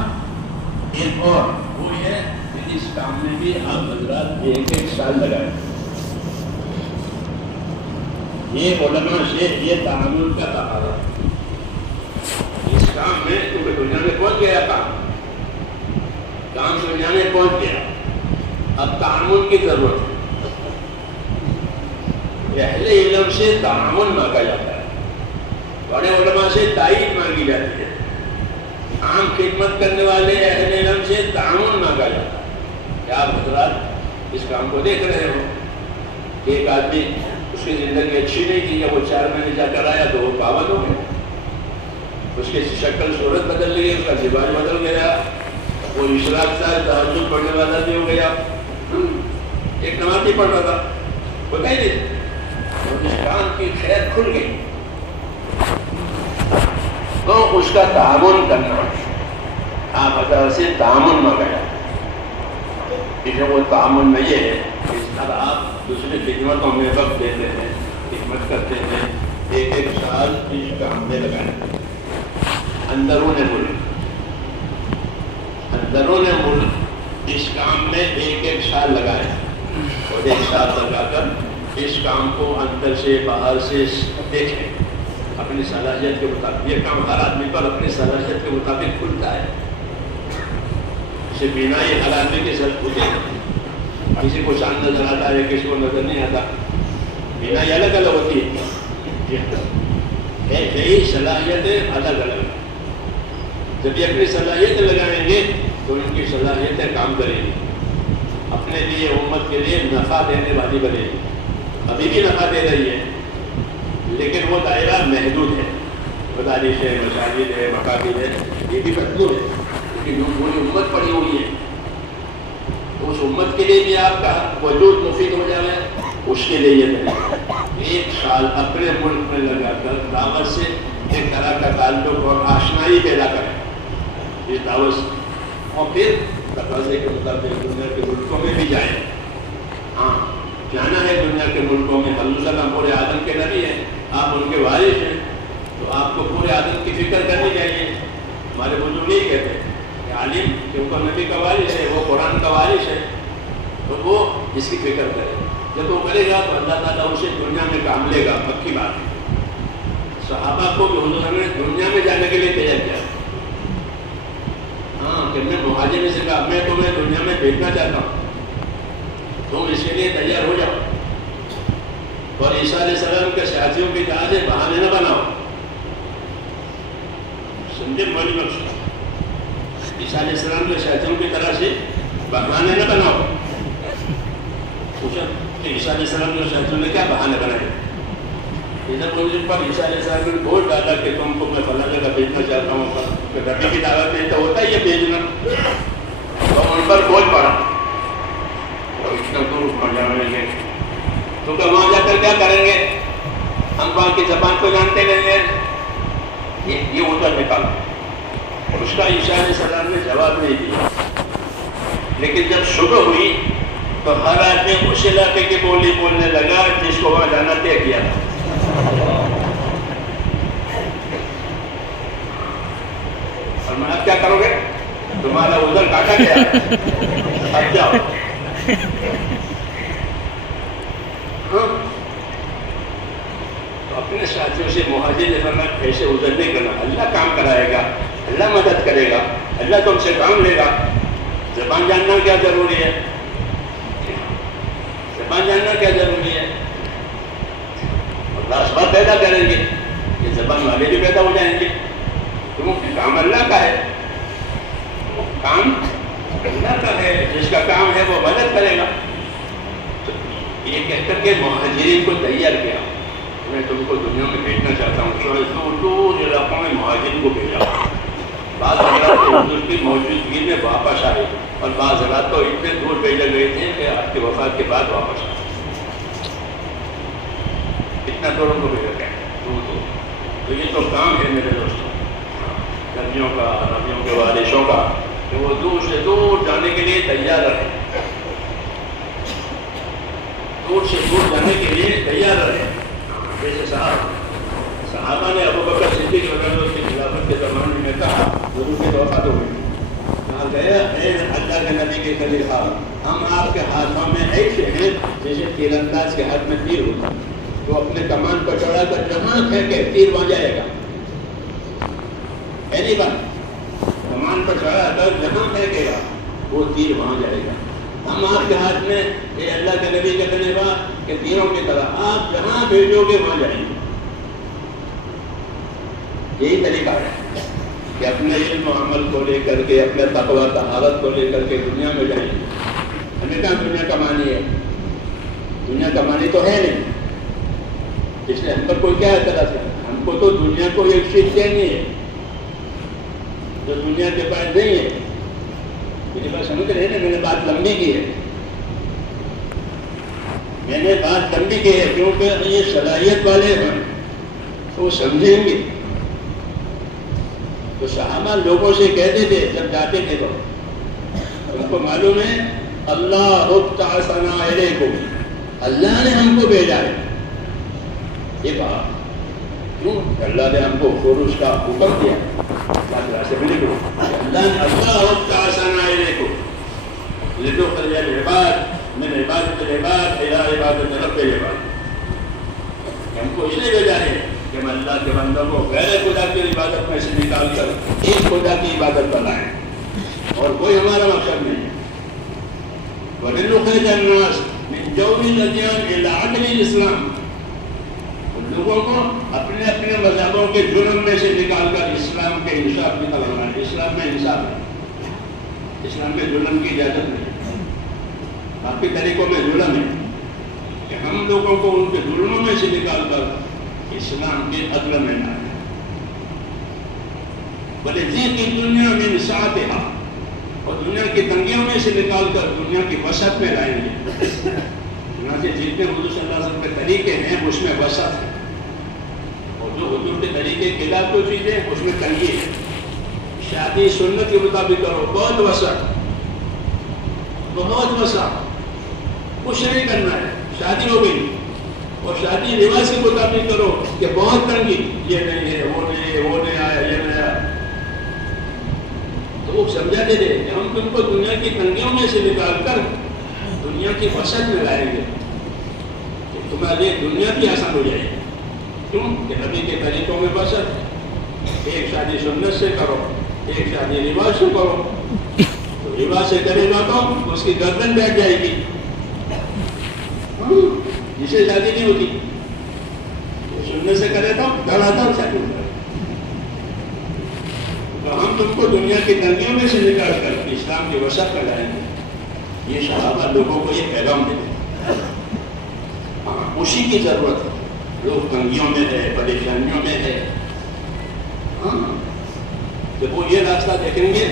ایک اور وہ یہ کہ اس کام میں بھی آپ حضرات ایک سال لگائیں. یہ علماء سے یہ تعامل کا تقاضا ہے. اس کام میں کیونکہ دنیا میں پہنچ گیا کام دنیا میں پہنچ گیا، اب تعامل کی ضرورت ہے. اہل علم سے تعاون مانگا جاتا ہے، بڑے علماء سے تائید مانگی جاتی ہے. عام خدمت کرنے والے اہل علم سے تعاون مانگا جاتا ہے. کیا آپ حضرات اس کام کو دیکھ رہے ہو؟ ایک آدمی اس کی زندگی اچھی نہیں تھی، جب وہ 4 مہینے جا کر آیا تو وہ پابند ہو گیا. اس کی شکل صورت بدل گئی، اس کا زبان بدل گیا، وہ اشراق تھا، تہجد پڑھنے والا بھی ہو گیا، ایک نمازی پڑھ رہا تھا، پتہ ہی نہیں. اس کام کی خیر کھل گئی. تو اس کا تعاون کرنا، آپ حضرات سے تعاون مانگا جاتا ہے. اس وہ تعاون میں یہ ہے کہ اس طرح آپ دوسری خدمتوں میں وقت دیتے ہیں، خدمت کرتے ہیں. ایک سال اس کام میں لگائیں. اندرون ملک اس کام میں ایک سال لگائیں اور 1 سال لگا کر اس کام کو اندر سے باہر سے دیکھیں اپنی صلاحیت کے مطابق. یہ کام ہر آدمی پر اپنی صلاحیت کے مطابق کھلتا ہے. اسے بنا یہ ہر آدمی کی ضرورت ہوتی ہے. کسی کو چاند نظر آتا ہے، کسی کو نظر نہیں آتا. بنا یہ الگ الگ ہوتی ہے، یہی صلاحیتیں الگ الگ. جب یہ اپنی صلاحیتیں لگائیں گے تو ان کی صلاحیتیں کام کریں گی. اپنے لیے امت کے لیے نفع دینے والی بنے گی. ابھی بھی نفع دے رہی ہے لیکن وہ دائرہ محدود ہے. مدارس ہے، مساجد ہے، مقاصد ہے، یہ بھی محدود ہے کیونکہ جو پوری امت پڑی ہوئی ہے. تو اس امت کے لیے بھی آپ کا وجود مفید ہو جائے، اس کے لیے یہ کریں 1 سال اپنے ملک میں لگا کر دعوت سے ایک طرح کا تعلق اور آشنائی پیدا کریں اس دعوت سے، اور پھر تقاضے کے مطابق دنیا کے ملکوں میں بھی جائیں. ہاں جانا ہے دنیا کے ملکوں میں. حضور صلی اللہ علیہ وسلم پورے عالم کے نبی ہیں، آپ ان کے وارث ہیں، تو آپ کو پورے عالم کی فکر کرنی چاہیے. ہمارے بزرگ نہیں کہتے کہ عالم کے اوپر نبی کا وارث ہے، وہ قرآن کا وارث ہے، تو وہ اس کی فکر کرے. جب وہ کرے گا تو اللہ تعالیٰ اسے دنیا میں کام لے گا. پکی بات ہے. صحابہ کو بھی حضور نے دنیا میں جانے کے لیے تیار کیا. ہاں کہ میں مہاجر میں سے کہا میں تمہیں دنیا میں بھیجنا چاہتا ہوں، تم اس کے لیے تیار ہو جاؤ. اور عیسیٰ علیہ السلام کے ساتھیوں کی طرح سے بہانے نہ بناؤ. سمجھے بڑی مقصد؟ عیسیٰ علیہ السلام کے ساتھیوں کی طرح سے بہانے نہ بناؤ. پوچھا کہ عیسیٰ علیہ السلام کے ساتھیوں نے کیا بہانے بنائے؟ ادھر مجھے پر عیسیٰ علیہ السلام نے بول ڈالا کہ تم کو میں فلاں جگہ بھیجنا چاہتا ہوں. کہ نبی کی دعوت میں تو ہوتا ہی ہے بھیجنا. تو ان پر بول پڑا اتنا دور پہنچ جائیں گے تو کہ وہاں جا کر کیا کریں گے؟ ہم وہاں کی زبان کو جانتے نہیں ہیں. یہ ادھر نکالا. اس کا عیسیٰ علیہ السلام نے جواب نہیں دیا. لیکن جب صبح ہوئی تو ہر آدمی اس علاقے کی بولی بولنے لگا جس کو وہاں جانا طے کیا تھا. اور میں کیا کرو گے؟ تمہارا ادھر کاٹا گیا، اب جاؤ. تو اپنے ساتھیوں سے مہاجر نے فرمایا ایسے ادھر نہیں کرنا، اللہ کام کرائے گا، اللہ مدد کرے گا، اللہ تم سے کام لے گا. زبان جاننا کیا ضروری ہے؟ زبان جاننا کیا ضروری ہے؟ اللہ اسباب پیدا کریں گے، یہ زبان والے بھی پیدا ہو جائیں گے. کیونکہ کام اللہ کا ہے، کام اللہ کا ہے، جس کا کام ہے وہ مدد کرے گا. یہ کہہ کر کے مہاجرین کو تیار کیا. میں تم کو دنیا میں بھیجنا چاہتا ہوں. دور دور علاقوں میں مہاجرین کو بھیجا. بعض حضرات حضور کی موجودگی میں واپس آئے اور بعض حضرات تو اتنے دور بھیجے گئے تھے کہ آپ کی وفات کے بعد واپس آئے. اتنا دوروں کو بھیجا گیا دور دور. تو یہ تو کام ہے میرے دوستوں نبیوں کا، نبیوں کے وارثوں کا، کہ وہ دور سے دور جانے کے لیے تیار رہے. دور سے دور جانے کے لیے تیار رہے. جیسے صحابہ نے ابو بکر صدیق رضی اللہ عنہ کی خلافت کے زمانے میں کہا حضور کی وفات ہو گئی. کہا گیا اے اللہ کے نبی کے خلیفہ، ہم آپ کے ہاتھوں میں ایسے ہیں جیسے تیر انداز کے ہاتھ میں تیر ہوتا. تو اپنے کمان پر چڑھا کر جہاں پھینکے تیر وہاں جائے گا. پہلی بات کمان پر چڑھا کر جہاں پھینکے گا وہ تیر وہاں جائے گا. ہم آپ کے ہاتھ میں اے اللہ کے نبی کے خلیفہ کہ تیروں کی طرح آپ جہاں بھیجو گے وہاں جائیں گے. یہی طریقہ ہے کہ اپنے علم و عمل کو لے کر کے، اپنے تقویٰ طہارت کو لے کر کے دنیا میں جائیں گے. ہمیں کہاں دنیا کمانی ہے؟ دنیا کمانی تو ہے نہیں. اس لیے ہم پر کوئی کیا اعتراض ہے؟ ہم کو تو دنیا کو ایک چیز کہنی ہے جو دنیا کے پاس نہیں ہے. میری بات سمجھ رہے ہیں نا؟ میں نے بات لمبی کی ہے. میں نے بات لمبی کی ہے کیونکہ یہ صلاحیت والے ہیں وہ سمجھیں گے. تو صحابہ لوگوں سے کہتے تھے جب جاتے تھے تو ان کو معلوم ہے اللہ ابتعثنا الیکم، اللہ نے ہم کو بھیجا ہے. یہ کہا کیوں؟ اللہ نے ہم کو خروج کا حکم دیا. اللہ ابتعثنا الیکم لنخرج العباد من عبادت العباد الى عبادت رب العباد. ہم کو اس لیے بھیجا ہے کہ ہم اللہ کے بندوں کو غیر خدا کی عبادت میں سے نکال کر ایک خدا کی عبادت بنائیں، اور کوئی ہمارا مقصد نہیں ہے. وَلِنُخْرِجَ النَّاسَ مِنْ جَوْرِ الْأَدْيَانِ إِلَىٰ عَدْلِ الْإِسْلَامِ. ان لوگوں کو اپنے اپنے مذہبوں کے جرم میں سے نکال کر اسلام کے انصاف کی طرف لانا ہے. اسلام میں انصاف ہے، اسلام میں ظلم کی اجازت نہیں. باقی طریقوں میں ظلم ہے کہ ہم لوگوں کو ان کے ظلموں میں سے نکال کر اسلام کے عدل میں لائیں. وَلِضِيقِ الدُّنْيَا مِنْ سَعَتِهَا، اور دنیا کی تنگیوں میں سے نکال کر دنیا کی وسعت میں لائیں گے. چنانچہ جتنے حضور صلی اللہ علیہ وسلم کے طریقے ہیں اس میں وسعت ہے، اور جو حضور کے طریقے کے خلاف کوئی چیزیں اس میں تنگی ہے. شادی سنت کے مطابق کرو، بہت وسعت، بہت وسعت، کچھ نہیں کرنا ہے، شادی ہو گئی. اور شادی رواج کے مطابق کرو کہ بہت تنگی، یہ نہیں ہے، وہ نہیں ہے، وہ نہیں آیا، یہ نہیں آیا. تو وہ سمجھاتے تھے کہ ہم تم کو دنیا کی تنگیوں میں سے نکال کر دنیا کی وسعت میں لائیں گے کہ تمہارے دنیا بھی آسان ہو جائے گی. کیوں کہ نبی کے طریقوں میں وسعت. ایک شادی سنت سے کرو، ایک شادی رواج سے کرو. تو رواج سے کرے گا تو اس کی گردن بیٹھ جائے گی، جسے شادی نہیں ہوتی. سننے سے کرے تو دھڑا دھڑ شادی ہوتا ہے. تو ہم تم کو دنیا کی تنگیوں میں سے نکال کر اسلام کی وسعت میں لائیں گے. یہ صحابہ لوگوں کو یہ پیغام دیتے. ہاں، خوشی کی ضرورت ہے. لوگ تنگیوں میں ہے، پریشانیوں میں ہے. ہاں، جب وہ یہ راستہ دیکھیں گے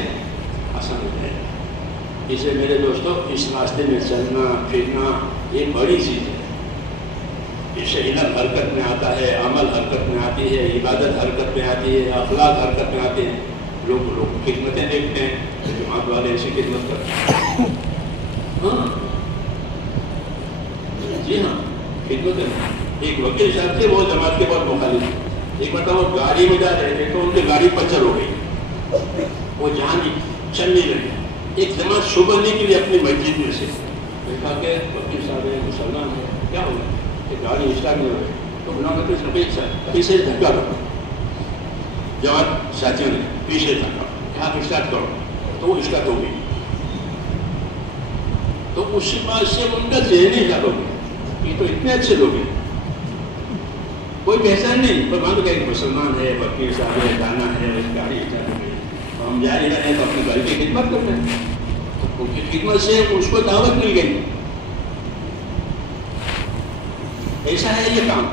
آسان ہو جائے گا. اسے میرے دوستوں اس راستے میں چلنا پھرنا یہ بڑی چیز ہے. اس سے علم حرکت میں آتا ہے، عمل حرکت میں آتی ہے، عبادت حرکت میں آتی ہے، اخلاق حرکت میں آتے ہیں. لوگ خدمتیں دیکھتے ہیں کہ جماعت والے ایسی خدمت کرتے ہیں. ہاں جی ہاں، خدمتیں. ایک وکیل صاحب تھے، وہ جماعت کے بہت مخالف تھے. ایک مرتبہ وہ گاڑی میں جا رہے تھے تو ان کی گاڑی پنچر ہو گئی، وہ جہاں چل نہیں رہی. ایک جماعت صبح نہیں کے لیے اپنی مسجد میں سے دیکھا کہ وکیل صاحب ہے، مسلمان ہے، کیا ہوگا کہ گاڑی اسٹارٹ نہیں ہو رہی. تو بنا کر پیچھے دھکا کرو. جماعت ساتھیوں نے پیچھے دھکا کہ آپ اسٹارٹ کرو، تو وہ اسٹارٹ ہو گئی. تو اس بات سے ان کا ذہنی حال ہو گیا، یہ تو اتنے اچھے لوگ ہیں، کوئی پہچان نہیں. پر مان لو کہ ایک مسلمان ہے، وکیل صاحب ہے، دانا ہے، گاڑی اسٹارٹ ہو گئی. ہم جاری رہے ہیں تو اپنے گھر کی خدمت کرتے ہیں. تو ان کی خدمت سے اس کو دعوت مل گئی. ایسا ہے یہ کام.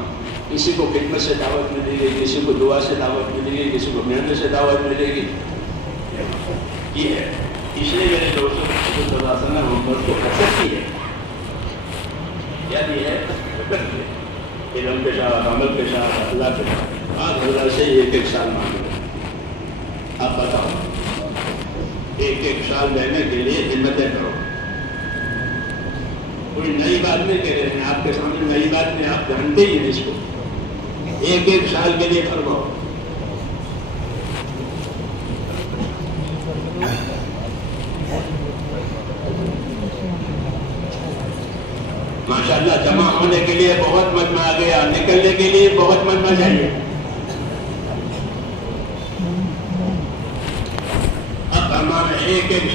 کسی کو خدمت سے دعوت ملے گی، کسی کو دعا سے دعوت ملے گی، کسی کو محنت سے دعوت ملے گی. یہ ہے. اس لیے میرے دوستوں صلی اللہ علیہ وسلم محمد کو حسد کی ہے. کیا دی ہے؟ حسد کی ہے. علم کے ساتھ، عمل کے ساتھ، اللہ کے ساتھ. آج اللہ سے ایک ایک سال مانگے. آپ بتاؤ، ایک ایک سال لینے کے لیے ہمتیں کرو. کوئی نئی بات نہیں کہہ رہے ہیں آپ کے سامنے، نئی بات نہیں، آپ جانتے ہی ہیں اس کو. ایک ایک سال کے لیے فرماؤ. ماشاءاللہ جمع ہونے کے لیے بہت مجمع آ گیا، نکلنے کے لیے بہت مجمع چاہیے. اب ہمارے ایک ایک